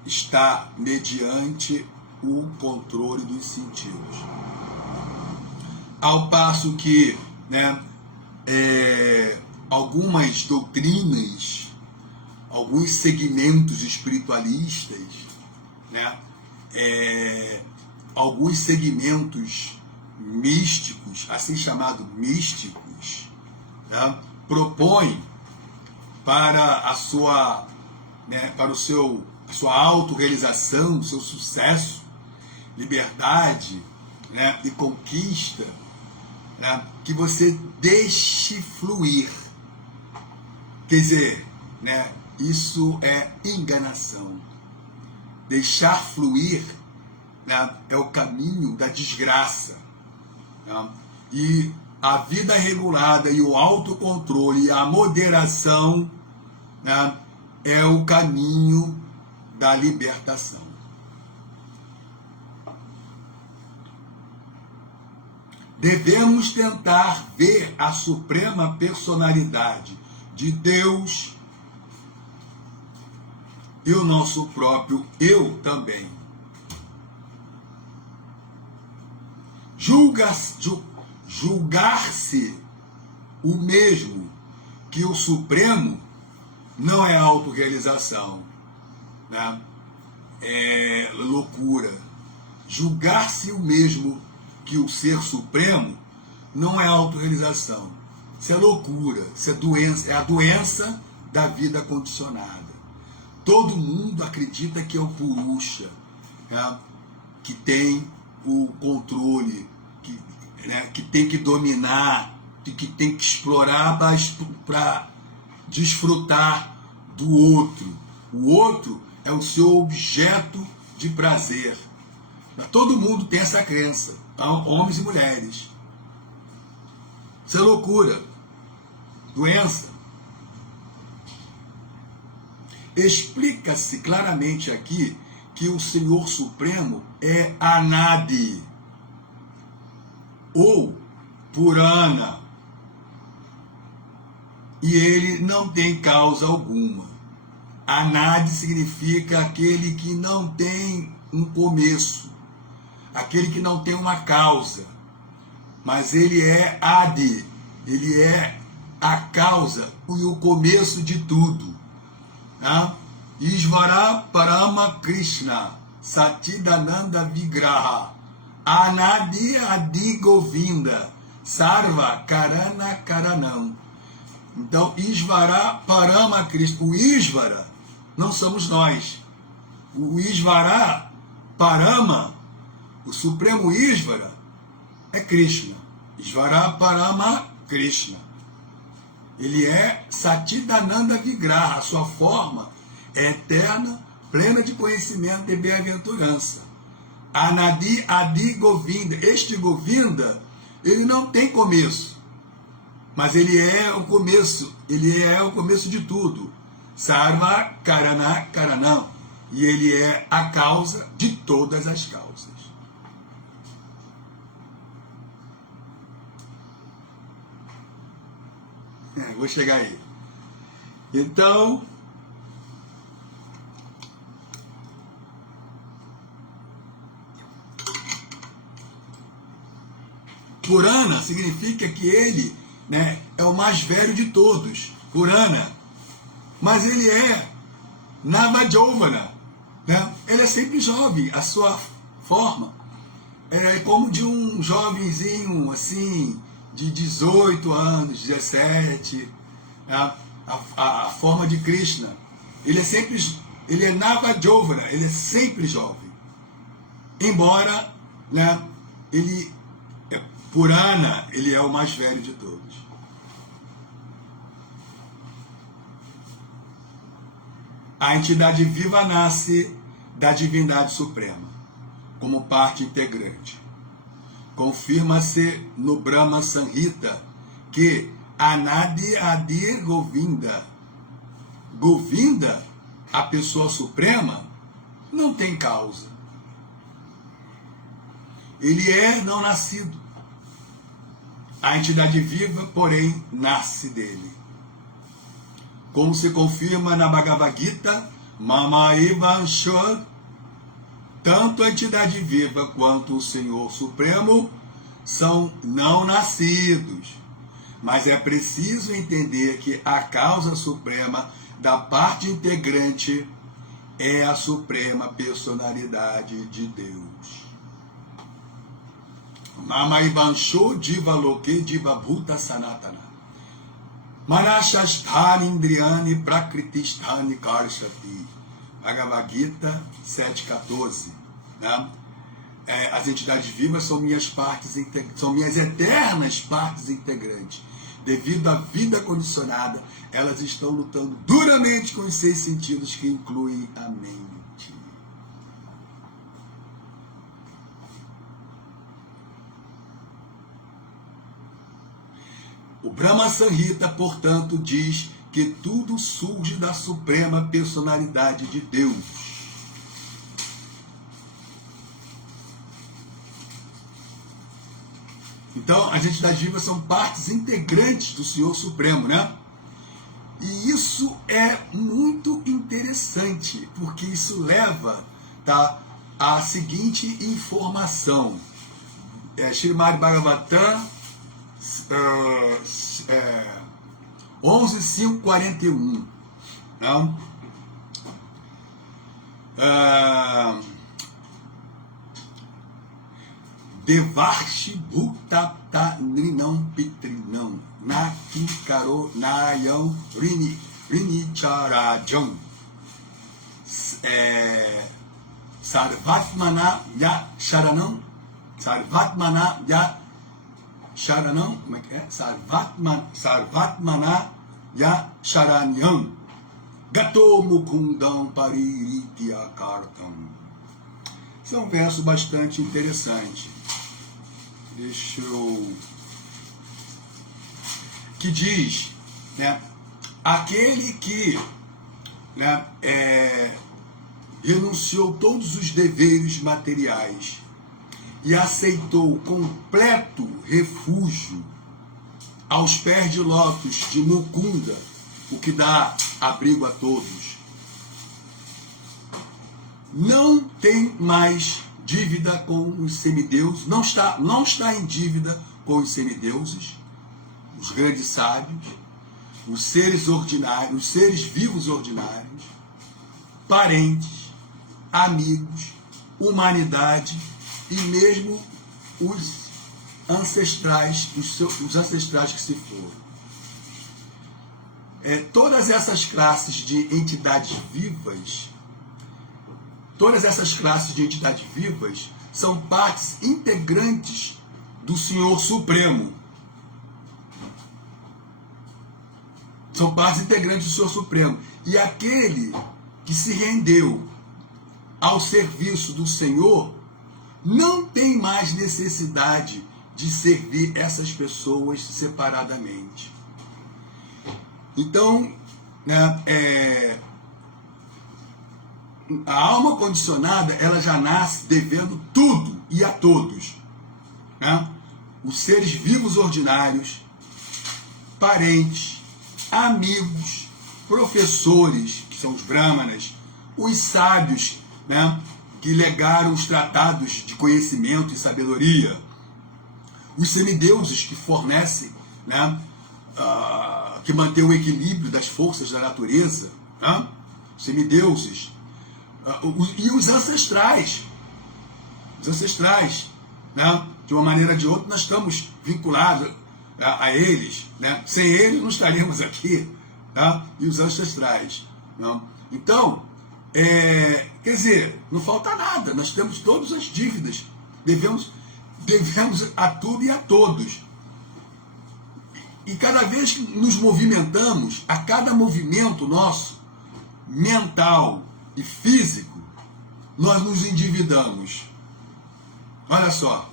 está mediante o controle dos sentidos. Ao passo que, né, algumas doutrinas, alguns segmentos espiritualistas, né, alguns segmentos místicos, assim chamados místicos, né, propõem para a sua, né, para a sua autorrealização, o seu sucesso, liberdade, né, e conquista, né, que você deixe fluir. Quer dizer, né, isso é enganação. Deixar fluir, né, é o caminho da desgraça. Né? E a vida regulada e o autocontrole e a moderação, né, é o caminho da libertação. Devemos tentar ver a suprema personalidade de Deus e o nosso próprio eu também. Julgar-se o mesmo que o Supremo não é autorrealização, né? É loucura. Julgar-se o mesmo que o Ser Supremo não é autorrealização. Isso é loucura, isso é doença, é a doença da vida condicionada. Todo mundo acredita que é o Purusha, né, que tem o controle, que tem que dominar, que tem que explorar para desfrutar do outro. O outro é o seu objeto de prazer. Todo mundo tem essa crença, homens e mulheres. Isso é loucura, doença. Explica-se claramente aqui que o Senhor Supremo é Anadi, ou Purana, e ele não tem causa alguma. Anadi significa aquele que não tem um começo, aquele que não tem uma causa, mas ele é Adi, ele é a causa e o começo de tudo. Né? Ishvara Parama Krishna Satidananda Vigraha Anadi Adi Govinda, Sarva Karana Karanam. Então, Isvara Parama Krishna. O Isvara não somos nós. O Isvara Parama, o Supremo Isvara, é Krishna. Isvara Parama Krishna. Ele é Satidananda Vigraha. A sua forma é eterna, plena de conhecimento e bem-aventurança. Anadi Adi Govinda. Este Govinda, ele não tem começo, mas ele é o começo. Ele é o começo de tudo. Sarva Karana Karanam. E ele é a causa de todas as causas. Vou chegar aí. Então, Purana significa que ele, né, é o mais velho de todos. Purana. Mas ele é Navajovana, né? Ele é sempre jovem. A sua forma é como de um jovenzinho assim, de 18 anos, 17, né? A forma de Krishna. Ele é Navajovana, ele é sempre jovem. Embora, né, ele é Purana, ele é o mais velho de todos. A entidade viva nasce da divindade suprema, como parte integrante. Confirma-se no Brahma Samhita que Anadi Adir Govinda, Govinda, a pessoa suprema, não tem causa. Ele é não nascido. A entidade viva, porém, nasce dele. Como se confirma na Bhagavad Gita, Mama Ivanshur, tanto a entidade viva quanto o Senhor Supremo são não nascidos. Mas é preciso entender que a causa suprema da parte integrante é a suprema personalidade de Deus. Mama Ivanshur Diva Loke Diva Bhuta Sanatana. Manashasthani Indriyani Prakritisthani Karshati. Bhagavad Gita 7.14. Né? As entidades vivas são são minhas eternas partes integrantes. Devido à vida condicionada, elas estão lutando duramente com os 6 sentidos que incluem a mente. O Brahma Samhita, portanto, diz que tudo surge da suprema personalidade de Deus. Então, as entidades vivas são partes integrantes do Senhor Supremo, né? E isso é muito interessante, porque isso leva, tá, à seguinte informação. Srimad Bhagavatam 11.5.41. Não? Devarshi Bhutapta Nrinam Pitrinam Nakinkaro Narayam Rinicarajam Sarvatmana Ya Sharanam Sarvatmana Ya Sharanam, como é que é? Sarvatmana Ya Sharanyam Gato Mukundam Paririkya Kartam. Esse é um verso bastante interessante. Deixa eu... que diz, né, aquele que, né, renunciou todos os deveres materiais e aceitou completo refúgio aos pés de lótus de Mukunda, o que dá abrigo a todos, não tem mais dívida com os semideuses, não está em dívida com os semideuses, os grandes sábios, os seres ordinários, os seres vivos ordinários, parentes, amigos, humanidade e mesmo os ancestrais, os ancestrais que se foram. Todas essas classes de entidades vivas, são partes integrantes do Senhor Supremo. São partes integrantes do Senhor Supremo. E aquele que se rendeu ao serviço do Senhor não tem mais necessidade de servir essas pessoas separadamente. Então, a alma condicionada, ela já nasce devendo tudo e a todos. Os seres vivos ordinários, parentes, amigos, professores, que são os brahmanas, os sábios, que legaram os tratados de conhecimento e sabedoria, os semideuses que fornecem, que mantêm o equilíbrio das forças da natureza, semideuses, e os ancestrais, de uma maneira ou de outra nós estamos vinculados a eles, sem eles não estaríamos aqui, e os ancestrais. Então, quer dizer, não falta nada, nós temos todas as dívidas, devemos a tudo e a todos. E cada vez que nos movimentamos, a cada movimento nosso, mental e físico, nós nos endividamos. Olha só.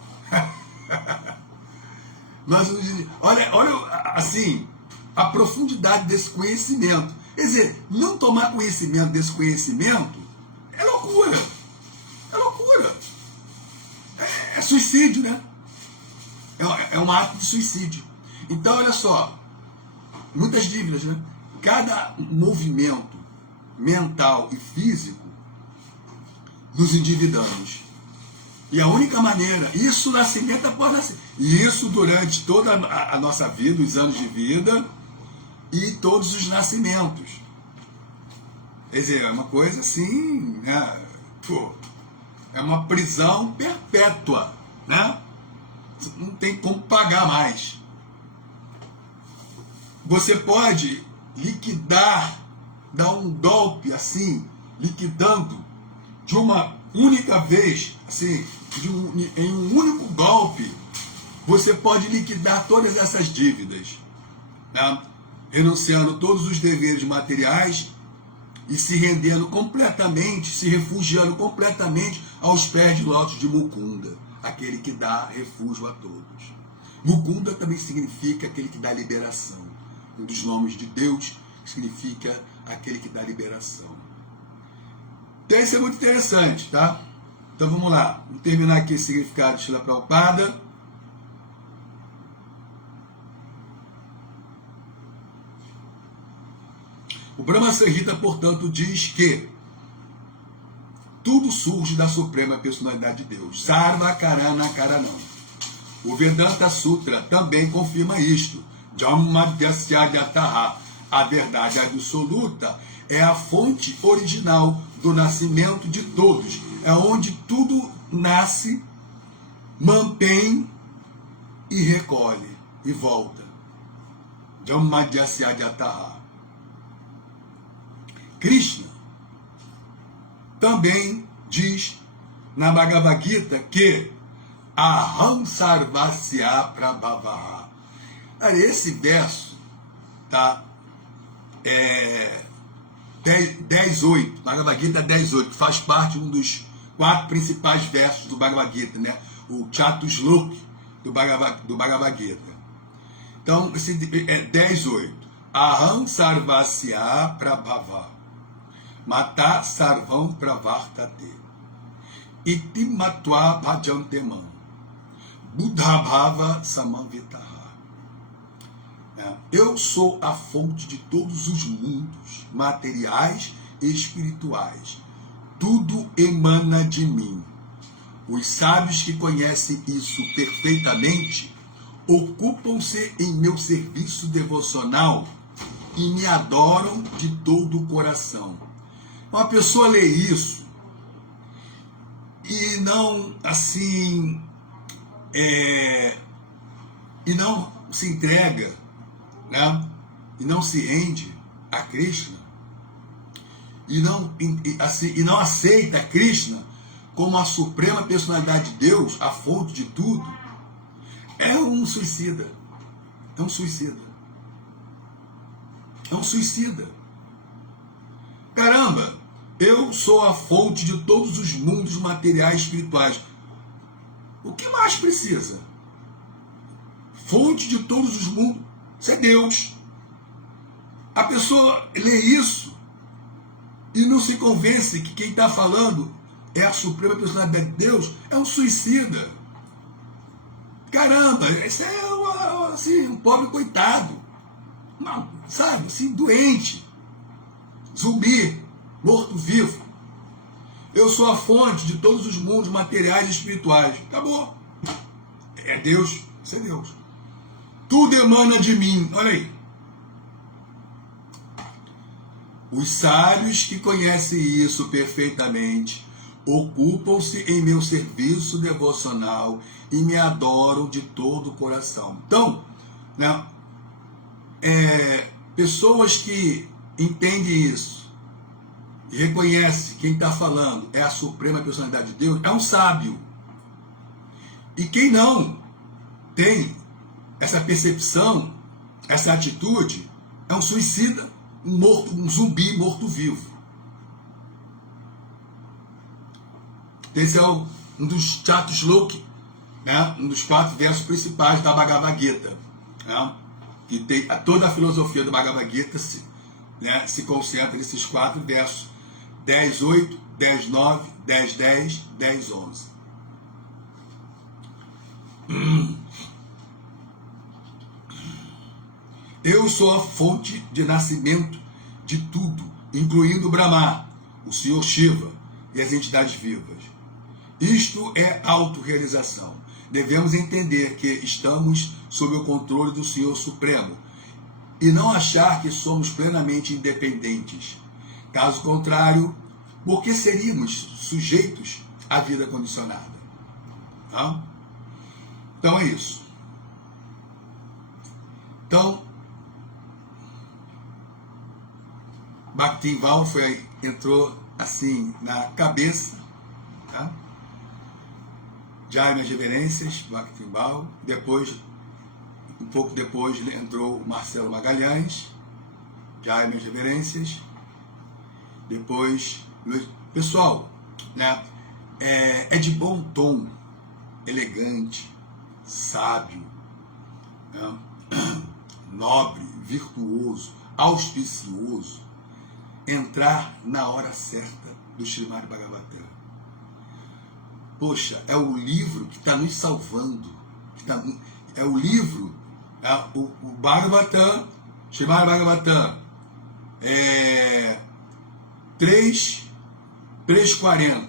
Olha assim, a profundidade desse conhecimento. Quer dizer, não tomar conhecimento desse conhecimento é loucura. É loucura. É suicídio, né? É um ato de suicídio. Então, olha só, muitas dívidas, né? Cada movimento mental e físico, nos endividamos. E a única maneira, isso nascimento após nascimento, e isso durante toda a nossa vida, os anos de vida, e todos os nascimentos. Quer dizer, é uma coisa assim, é uma prisão perpétua, Você não tem como pagar mais. Você pode liquidar, dar um golpe assim, liquidando de uma única vez, assim, em um único golpe, você pode liquidar todas essas dívidas, renunciando todos os deveres materiais e se rendendo completamente, se refugiando completamente aos pés de lótus de Mukunda, aquele que dá refúgio a todos. Mukunda também significa aquele que dá liberação. Um dos nomes de Deus significa aquele que dá liberação. Então isso é muito interessante, tá? Então vamos lá. Vamos terminar aqui esse significado de Srila Prabhupada. O Brahma Samhita, portanto, diz que tudo surge da Suprema Personalidade de Deus. Sarva Karana Karanam. O Vedanta Sutra também confirma isto. Jammadhyasyadhyataha. A verdade absoluta é a fonte original do nascimento de todos. É onde tudo nasce, mantém e recolhe e volta. Jammadhyasyadhyataha. Krishna também diz na Bhagavad Gita que Aham Sarvasya Prabhavaha. Esse verso, tá? 10.8, Bhagavad Gita 10.8, que faz parte de um dos 4 principais versos do Bhagavad Gita, né? O Chatushlok do Bhagavad Gita. Então, esse 10.8. Aham Sarvasya Prabhava Mata Sarvam Pravartate Iti Matva Bhajanteman Buddha Bhava Samanvitaha. Eu sou a fonte de todos os mundos, materiais e espirituais. Tudo emana de mim. Os sábios que conhecem isso perfeitamente ocupam-se em meu serviço devocional e me adoram de todo o coração. Uma pessoa lê isso e não, assim, e não se entrega, né? E não se rende a Krishna, e não aceita Krishna como a suprema personalidade de Deus, a fonte de tudo, é um suicida. É um suicida. É um suicida. Caramba, eu sou a fonte de todos os mundos materiais e espirituais. O que mais precisa? Fonte de todos os mundos. Isso é Deus. A pessoa lê isso e não se convence que quem está falando é a suprema personalidade de Deus, é um suicida. Caramba, esse é assim, um pobre coitado. Não, sabe, assim, doente. Zumbi, morto-vivo. Eu sou a fonte de todos os mundos materiais e espirituais. Acabou. É Deus, isso é Deus. Tudo emana de mim. Olha aí. Os sábios que conhecem isso perfeitamente ocupam-se em meu serviço devocional e me adoram de todo o coração. Então, né, pessoas que entendem isso e reconhecem quem está falando é a suprema personalidade de Deus, é um sábio. E quem não tem essa percepção, essa atitude, é um suicida, um zumbi morto-vivo. Esse é um dos chatusloki, né? Um dos 4 versos principais da Bhagavad Gita, né? Que tem toda a filosofia do Bhagavad Gita se concentra nesses 4 versos: 10.8, 10.9, 10.10, 10.11. Eu sou a fonte de nascimento de tudo, incluindo Brahma, o Senhor Shiva e as entidades vivas. Isto é autorrealização. Devemos entender que estamos sob o controle do Senhor Supremo e não achar que somos plenamente independentes. Caso contrário, por que seríamos sujeitos à vida condicionada? Tá? Então é isso. Então, Bhaktivinoda entrou assim na cabeça, tá? Já minhas reverências, Bhaktivinoda. Depois, um pouco depois, entrou o Marcelo Magalhães, já minhas reverências. Depois, pessoal, né? É de bom tom, elegante, sábio, né? Nobre, virtuoso, auspicioso, entrar na hora certa do Srimad Bhagavatam. Poxa, é o livro que está nos salvando. É o livro, o Bhagavatam, Srimad Bhagavatam, 3:40.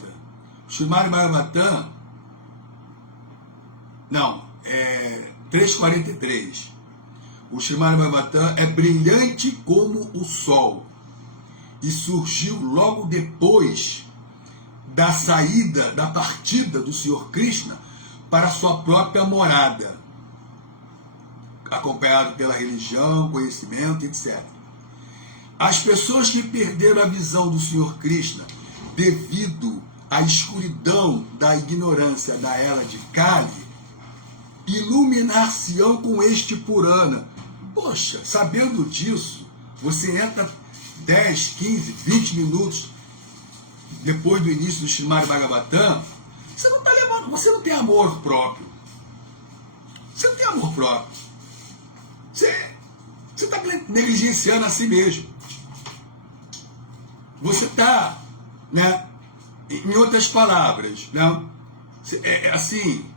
Srimad Bhagavatam, 3:43. O Srimad Bhagavatam é brilhante como o sol e surgiu logo depois da saída, da partida do Senhor Krishna para sua própria morada, acompanhado pela religião, conhecimento, etc. As pessoas que perderam a visão do Senhor Krishna devido à escuridão da ignorância da era de Kali, iluminar-se-ão com este Purana. Poxa, sabendo disso, você entra 10, 15, 20 minutos depois do início do Srimad Bhagavatam, você não está levando, você não tem amor próprio. Você não tem amor próprio. Você está negligenciando a si mesmo. Você está, né, em outras palavras, né, assim,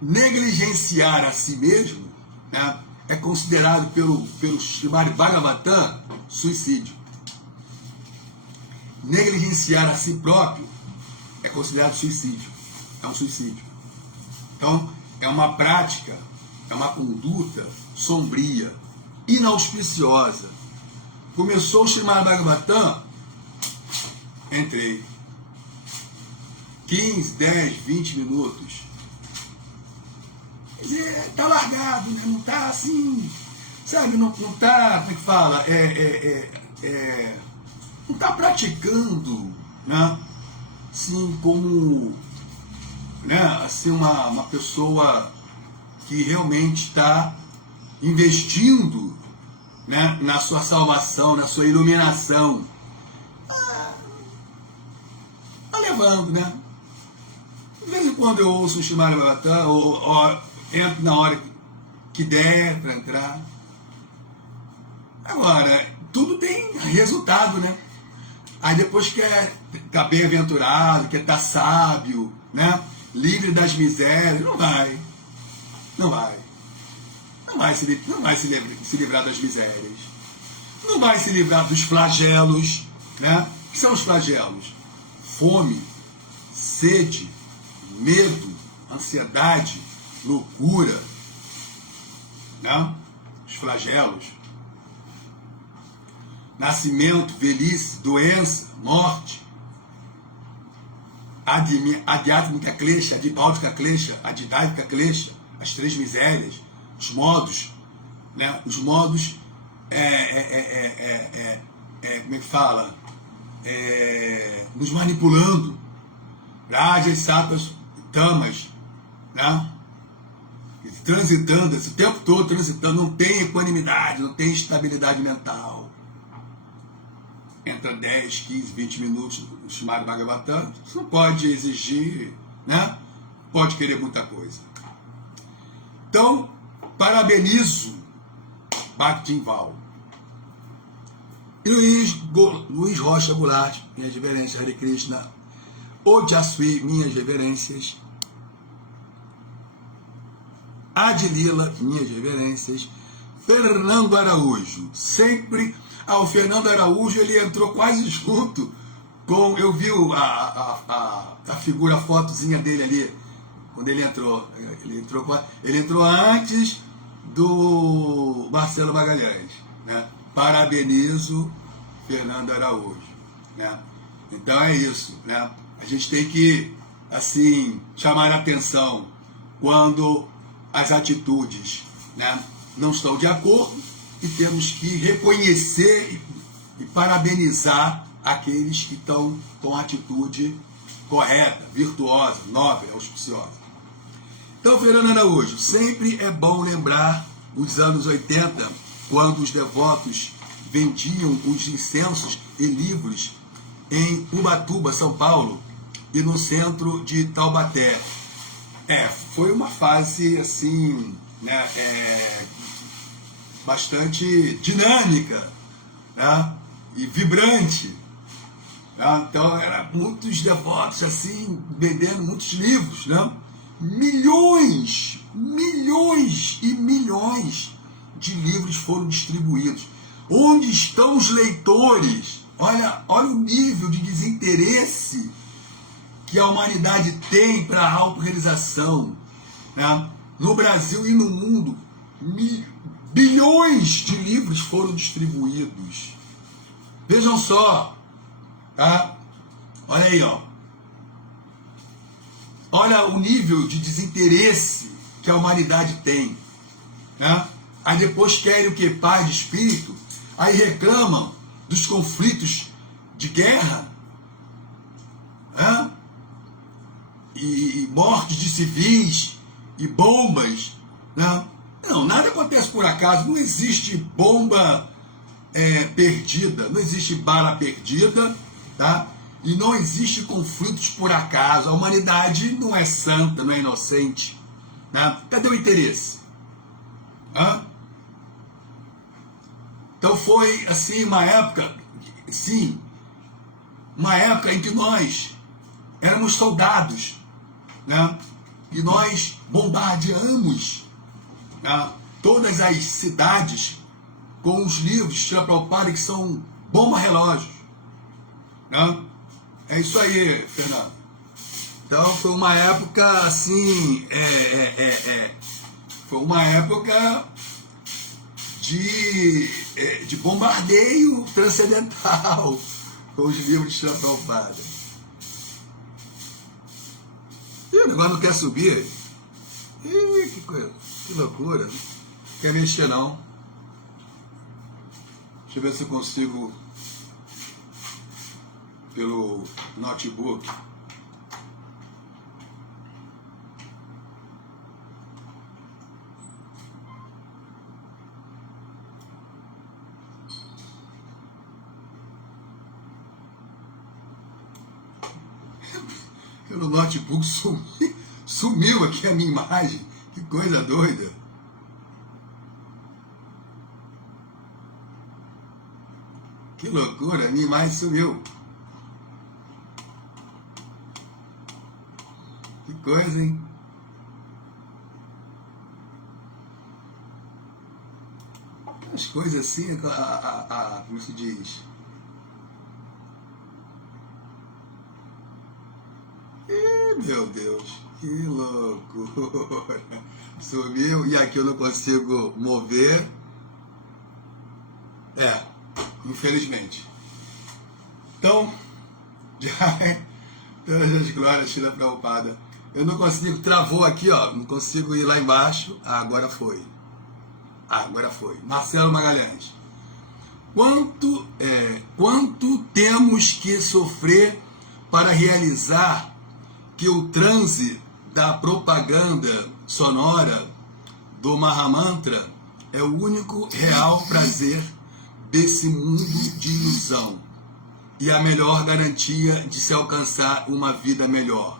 negligenciar a si mesmo, né, é considerado pelo Srimad Bhagavatam suicídio. Negligenciar a si próprio é considerado suicídio. É um suicídio. Então, é uma prática, é uma conduta sombria, inauspiciosa. Começou o Srimad Bhagavatam, entrei. 15, 10, 20 minutos. Quer dizer, tá largado, né? Não tá assim, sabe, não tá, como é que fala, não tá praticando, né? Assim, como, né? Assim, uma pessoa que realmente está investindo, né? Na sua salvação, na sua iluminação. Tá levando, né? De vez em quando eu ouço o Shimara Bhavatã, ou entro na hora que der para entrar. Agora, tudo tem resultado, né? Aí depois quer estar bem-aventurado, quer estar sábio, né? Livre das misérias. Não vai. Não vai. Não vai se livrar das misérias. Não vai se livrar dos flagelos, né? O que são os flagelos? Fome, sede, medo, ansiedade, loucura, né? Os flagelos. Nascimento, velhice, doença, morte. Adhyatmika klesha, adibáltica klesha, adidáica klesha, as três misérias, os modos, né? Os modos, como é que fala? Nos manipulando. Rajas, sattvas, tamas, né? Transitando, esse tempo todo transitando, não tem equanimidade, não tem estabilidade mental. Entra 10, 15, 20 minutos no Shrimad Bhagavatam, você não pode exigir, né? Pode querer muita coisa. Então, parabenizo Bhaktinval. E Luiz Rocha Goulart, minhas reverências, Hare Krishna. Ojasui, minhas reverências. Adilila, minhas reverências. Fernando Araújo, sempre. O Fernando Araújo, ele entrou quase junto com. Eu vi a figura, a fotozinha dele ali, quando ele entrou. Ele entrou antes do Marcelo Magalhães, né? Parabenizo Fernando Araújo, né? Então é isso, né? A gente tem que, assim, chamar a atenção quando as atitudes, né, não estão de acordo, e temos que reconhecer e parabenizar aqueles que estão com a atitude correta, virtuosa, nobre, auspiciosa. Então, Fernando Araújo, sempre é bom lembrar os anos 80, quando os devotos vendiam os incensos e livros em Ubatuba, São Paulo, e no centro de Taubaté. Foi uma fase, assim, né, bastante dinâmica, né, e vibrante. Né? Então, eram muitos devotos, assim, vendendo muitos livros, né? Milhões e milhões de livros foram distribuídos. Onde estão os leitores? Olha o nível de desinteresse que a humanidade tem para a autorrealização, né? No Brasil e no mundo, bilhões de livros foram distribuídos. Vejam só, tá? Olha aí, ó. Olha o nível de desinteresse que a humanidade tem, né? Aí depois querem o quê? Paz de espírito. Aí reclamam dos conflitos de guerra, né? E mortes de civis, e bombas, né? Não, nada acontece por acaso, não existe bomba perdida, não existe bala perdida, tá? E não existe conflitos por acaso. A humanidade não é santa, não é inocente, né? Cadê o interesse? Hã? Então foi assim uma época, sim, uma época em que nós éramos soldados, né? E nós bombardeamos, né, todas as cidades com os livros de Srila Prabhupada, que são bomba-relógios, né? É isso aí, Fernando. Então foi uma época assim, foi uma época de bombardeio transcendental com os livros de Srila Prabhupada. negócio não quer subir. Ih, que coisa, que loucura. Quer mexer não. Deixa eu ver se eu consigo pelo notebook. Pelo notebook sumiu aqui a minha imagem. Que coisa doida. Que loucura, a minha imagem sumiu. Que coisa, hein? As coisas assim, como se diz? Meu Deus, que loucura. Sumiu e aqui eu não consigo mover. Infelizmente. Então, todas as glórias, Shila Prabhupada. Eu não consigo, travou aqui, ó. Não consigo ir lá embaixo. Agora foi. Agora foi. Marcelo Magalhães. Quanto temos que sofrer para realizar que o transe da propaganda sonora do Mahamantra é o único real prazer desse mundo de ilusão e a melhor garantia de se alcançar uma vida melhor.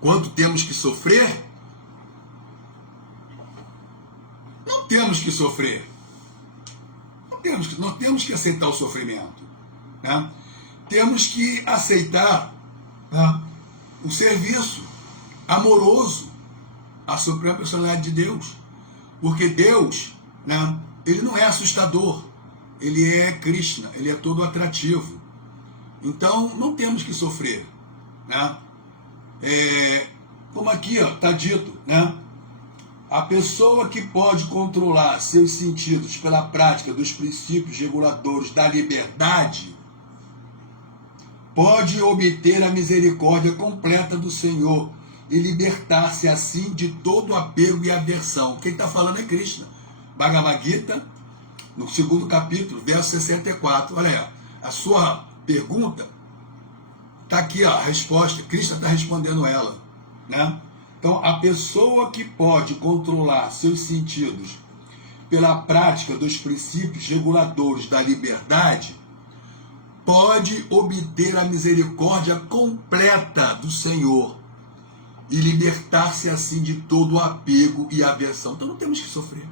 Quanto temos que sofrer? Não temos que sofrer. Não temos que aceitar o sofrimento. Né? Temos que aceitar o serviço amoroso à Suprema Personalidade de Deus. Porque Deus, né, ele não é assustador. Ele é Krishna, ele é todo atrativo. Então, não temos que sofrer. Né? Como aqui está dito, né? A pessoa que pode controlar seus sentidos pela prática dos princípios reguladores da liberdade pode obter a misericórdia completa do Senhor e libertar-se assim de todo apego e aversão. Quem está falando é Krishna. Bhagavad Gita, no 2º capítulo, verso 64. Olha aí, a sua pergunta está aqui, ó, a resposta. Krishna está respondendo ela. Né? Então, a pessoa que pode controlar seus sentidos pela prática dos princípios reguladores da liberdade pode obter a misericórdia completa do Senhor e libertar-se assim de todo o apego e aversão. Então não temos que sofrer.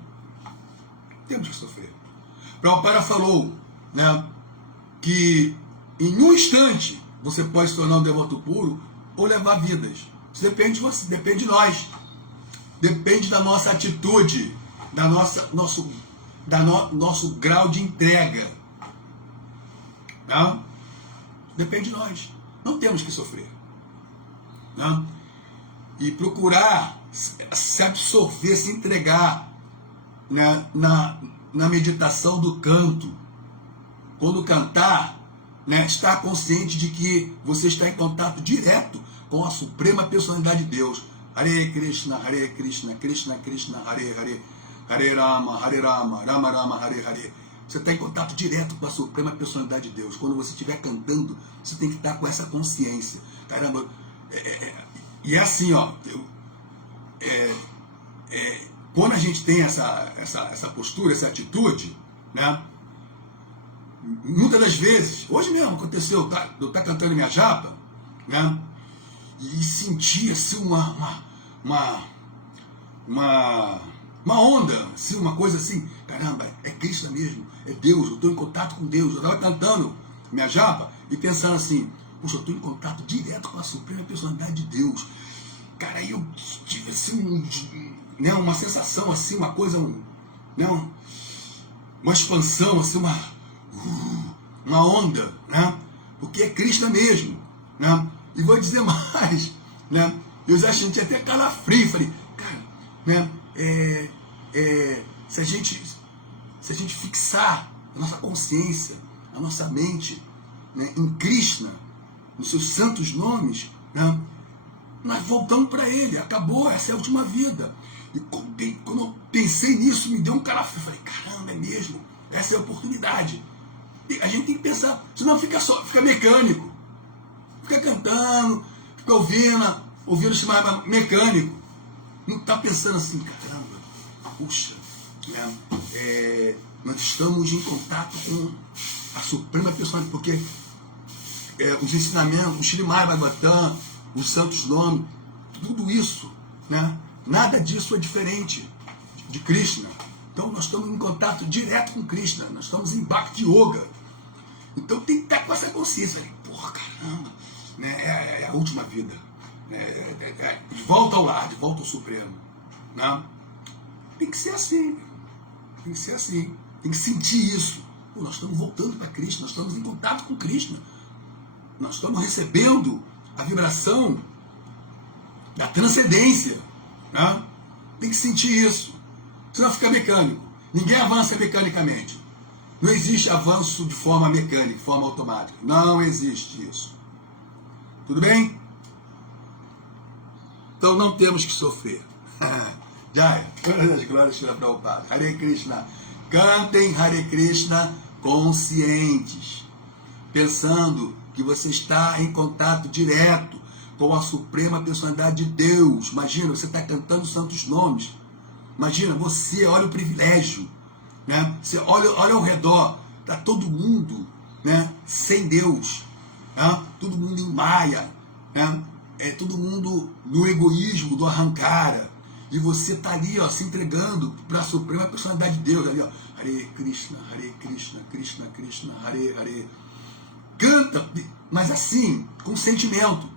Temos que sofrer. Prabhupada falou, né, que em um instante você pode se tornar um devoto puro ou levar vidas. Isso depende de você, depende de nós. Depende da nossa atitude, nosso grau de entrega. Não? Depende de nós. Não temos que sofrer. Não? E procurar se absorver, se entregar, né, na meditação do canto. Quando cantar, né, estar consciente de que você está em contato direto com a Suprema Personalidade de Deus. Hare Krishna, Krishna Krishna, Hare Hare, Hare Rama, Rama Rama, Hare Hare. Você está em contato direto com a Suprema Personalidade de Deus. Quando você estiver cantando, você tem que estar com essa consciência. Caramba, e é assim, ó. Quando a gente tem essa postura, essa atitude, né? Muitas das vezes, hoje mesmo aconteceu, eu estar cantando minha japa, né? E sentir assim uma onda, assim, uma coisa assim, caramba, é Cristo mesmo, é Deus, eu estou em contato com Deus. Eu estava cantando minha japa e pensando assim, puxa, eu estou em contato direto com a Suprema Personalidade de Deus. Cara, aí eu tive assim, né, uma sensação assim, uma coisa, né, uma expansão, assim, uma onda, né? Porque é Cristo mesmo, né? E vou dizer mais, né? Eu já senti até calafrio, falei, cara, né? Se a gente fixar a nossa consciência, a nossa mente, né, em Krishna, nos seus santos nomes, né, nós voltamos para Ele, acabou, essa é a última vida. E quando eu pensei nisso, me deu um calafrio. Eu falei, caramba, é mesmo, essa é a oportunidade. E a gente tem que pensar, senão fica mecânico. Fica cantando, fica ouvindo chamar mecânico. Não está pensando assim, caramba, puxa, né? Nós estamos em contato com a Suprema Personalidade, porque os ensinamentos, o Srimad Bhagavatam, os santos nomes, tudo isso, né? Nada disso é diferente de Krishna. Então nós estamos em contato direto com Krishna, nós estamos em Bhakti Yoga. Então tem que estar com essa consciência. Porra, caramba, né? É a última vida. De volta ao lar, de volta ao Supremo. Né? Tem que ser assim. Tem que ser assim. Tem que sentir isso. Pô, nós estamos voltando para Krishna, nós estamos em contato com Krishna. Nós estamos recebendo a vibração da transcendência. Né? Tem que sentir isso. Senão fica mecânico. Ninguém avança mecanicamente. Não existe avanço de forma mecânica, de forma automática. Não existe isso. Tudo bem? Então não temos que sofrer. Jaya, glórias a Prabhupada. Hare Krishna. Cantem Hare Krishna conscientes, pensando que você está em contato direto com a Suprema Personalidade de Deus. Imagina, você está cantando santos nomes. Imagina, você olha o privilégio, né? Você olha ao redor, está todo mundo, né, sem Deus, né? Todo mundo em Maya, né? Todo mundo no egoísmo, do arrancara, e você está ali, ó, se entregando para a Suprema Personalidade de Deus, ali, ó, Hare Krishna, Krishna Krishna, Hare Hare. Canta, mas assim, com sentimento.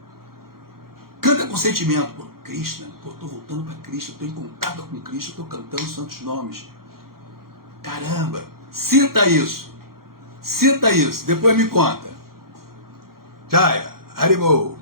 Canta com sentimento. Pô, Krishna, pô, estou voltando para Krishna, estou em contato com Krishna, estou cantando os santos nomes. Caramba, sinta isso. Sinta isso, depois me conta. Jaya, Haribol.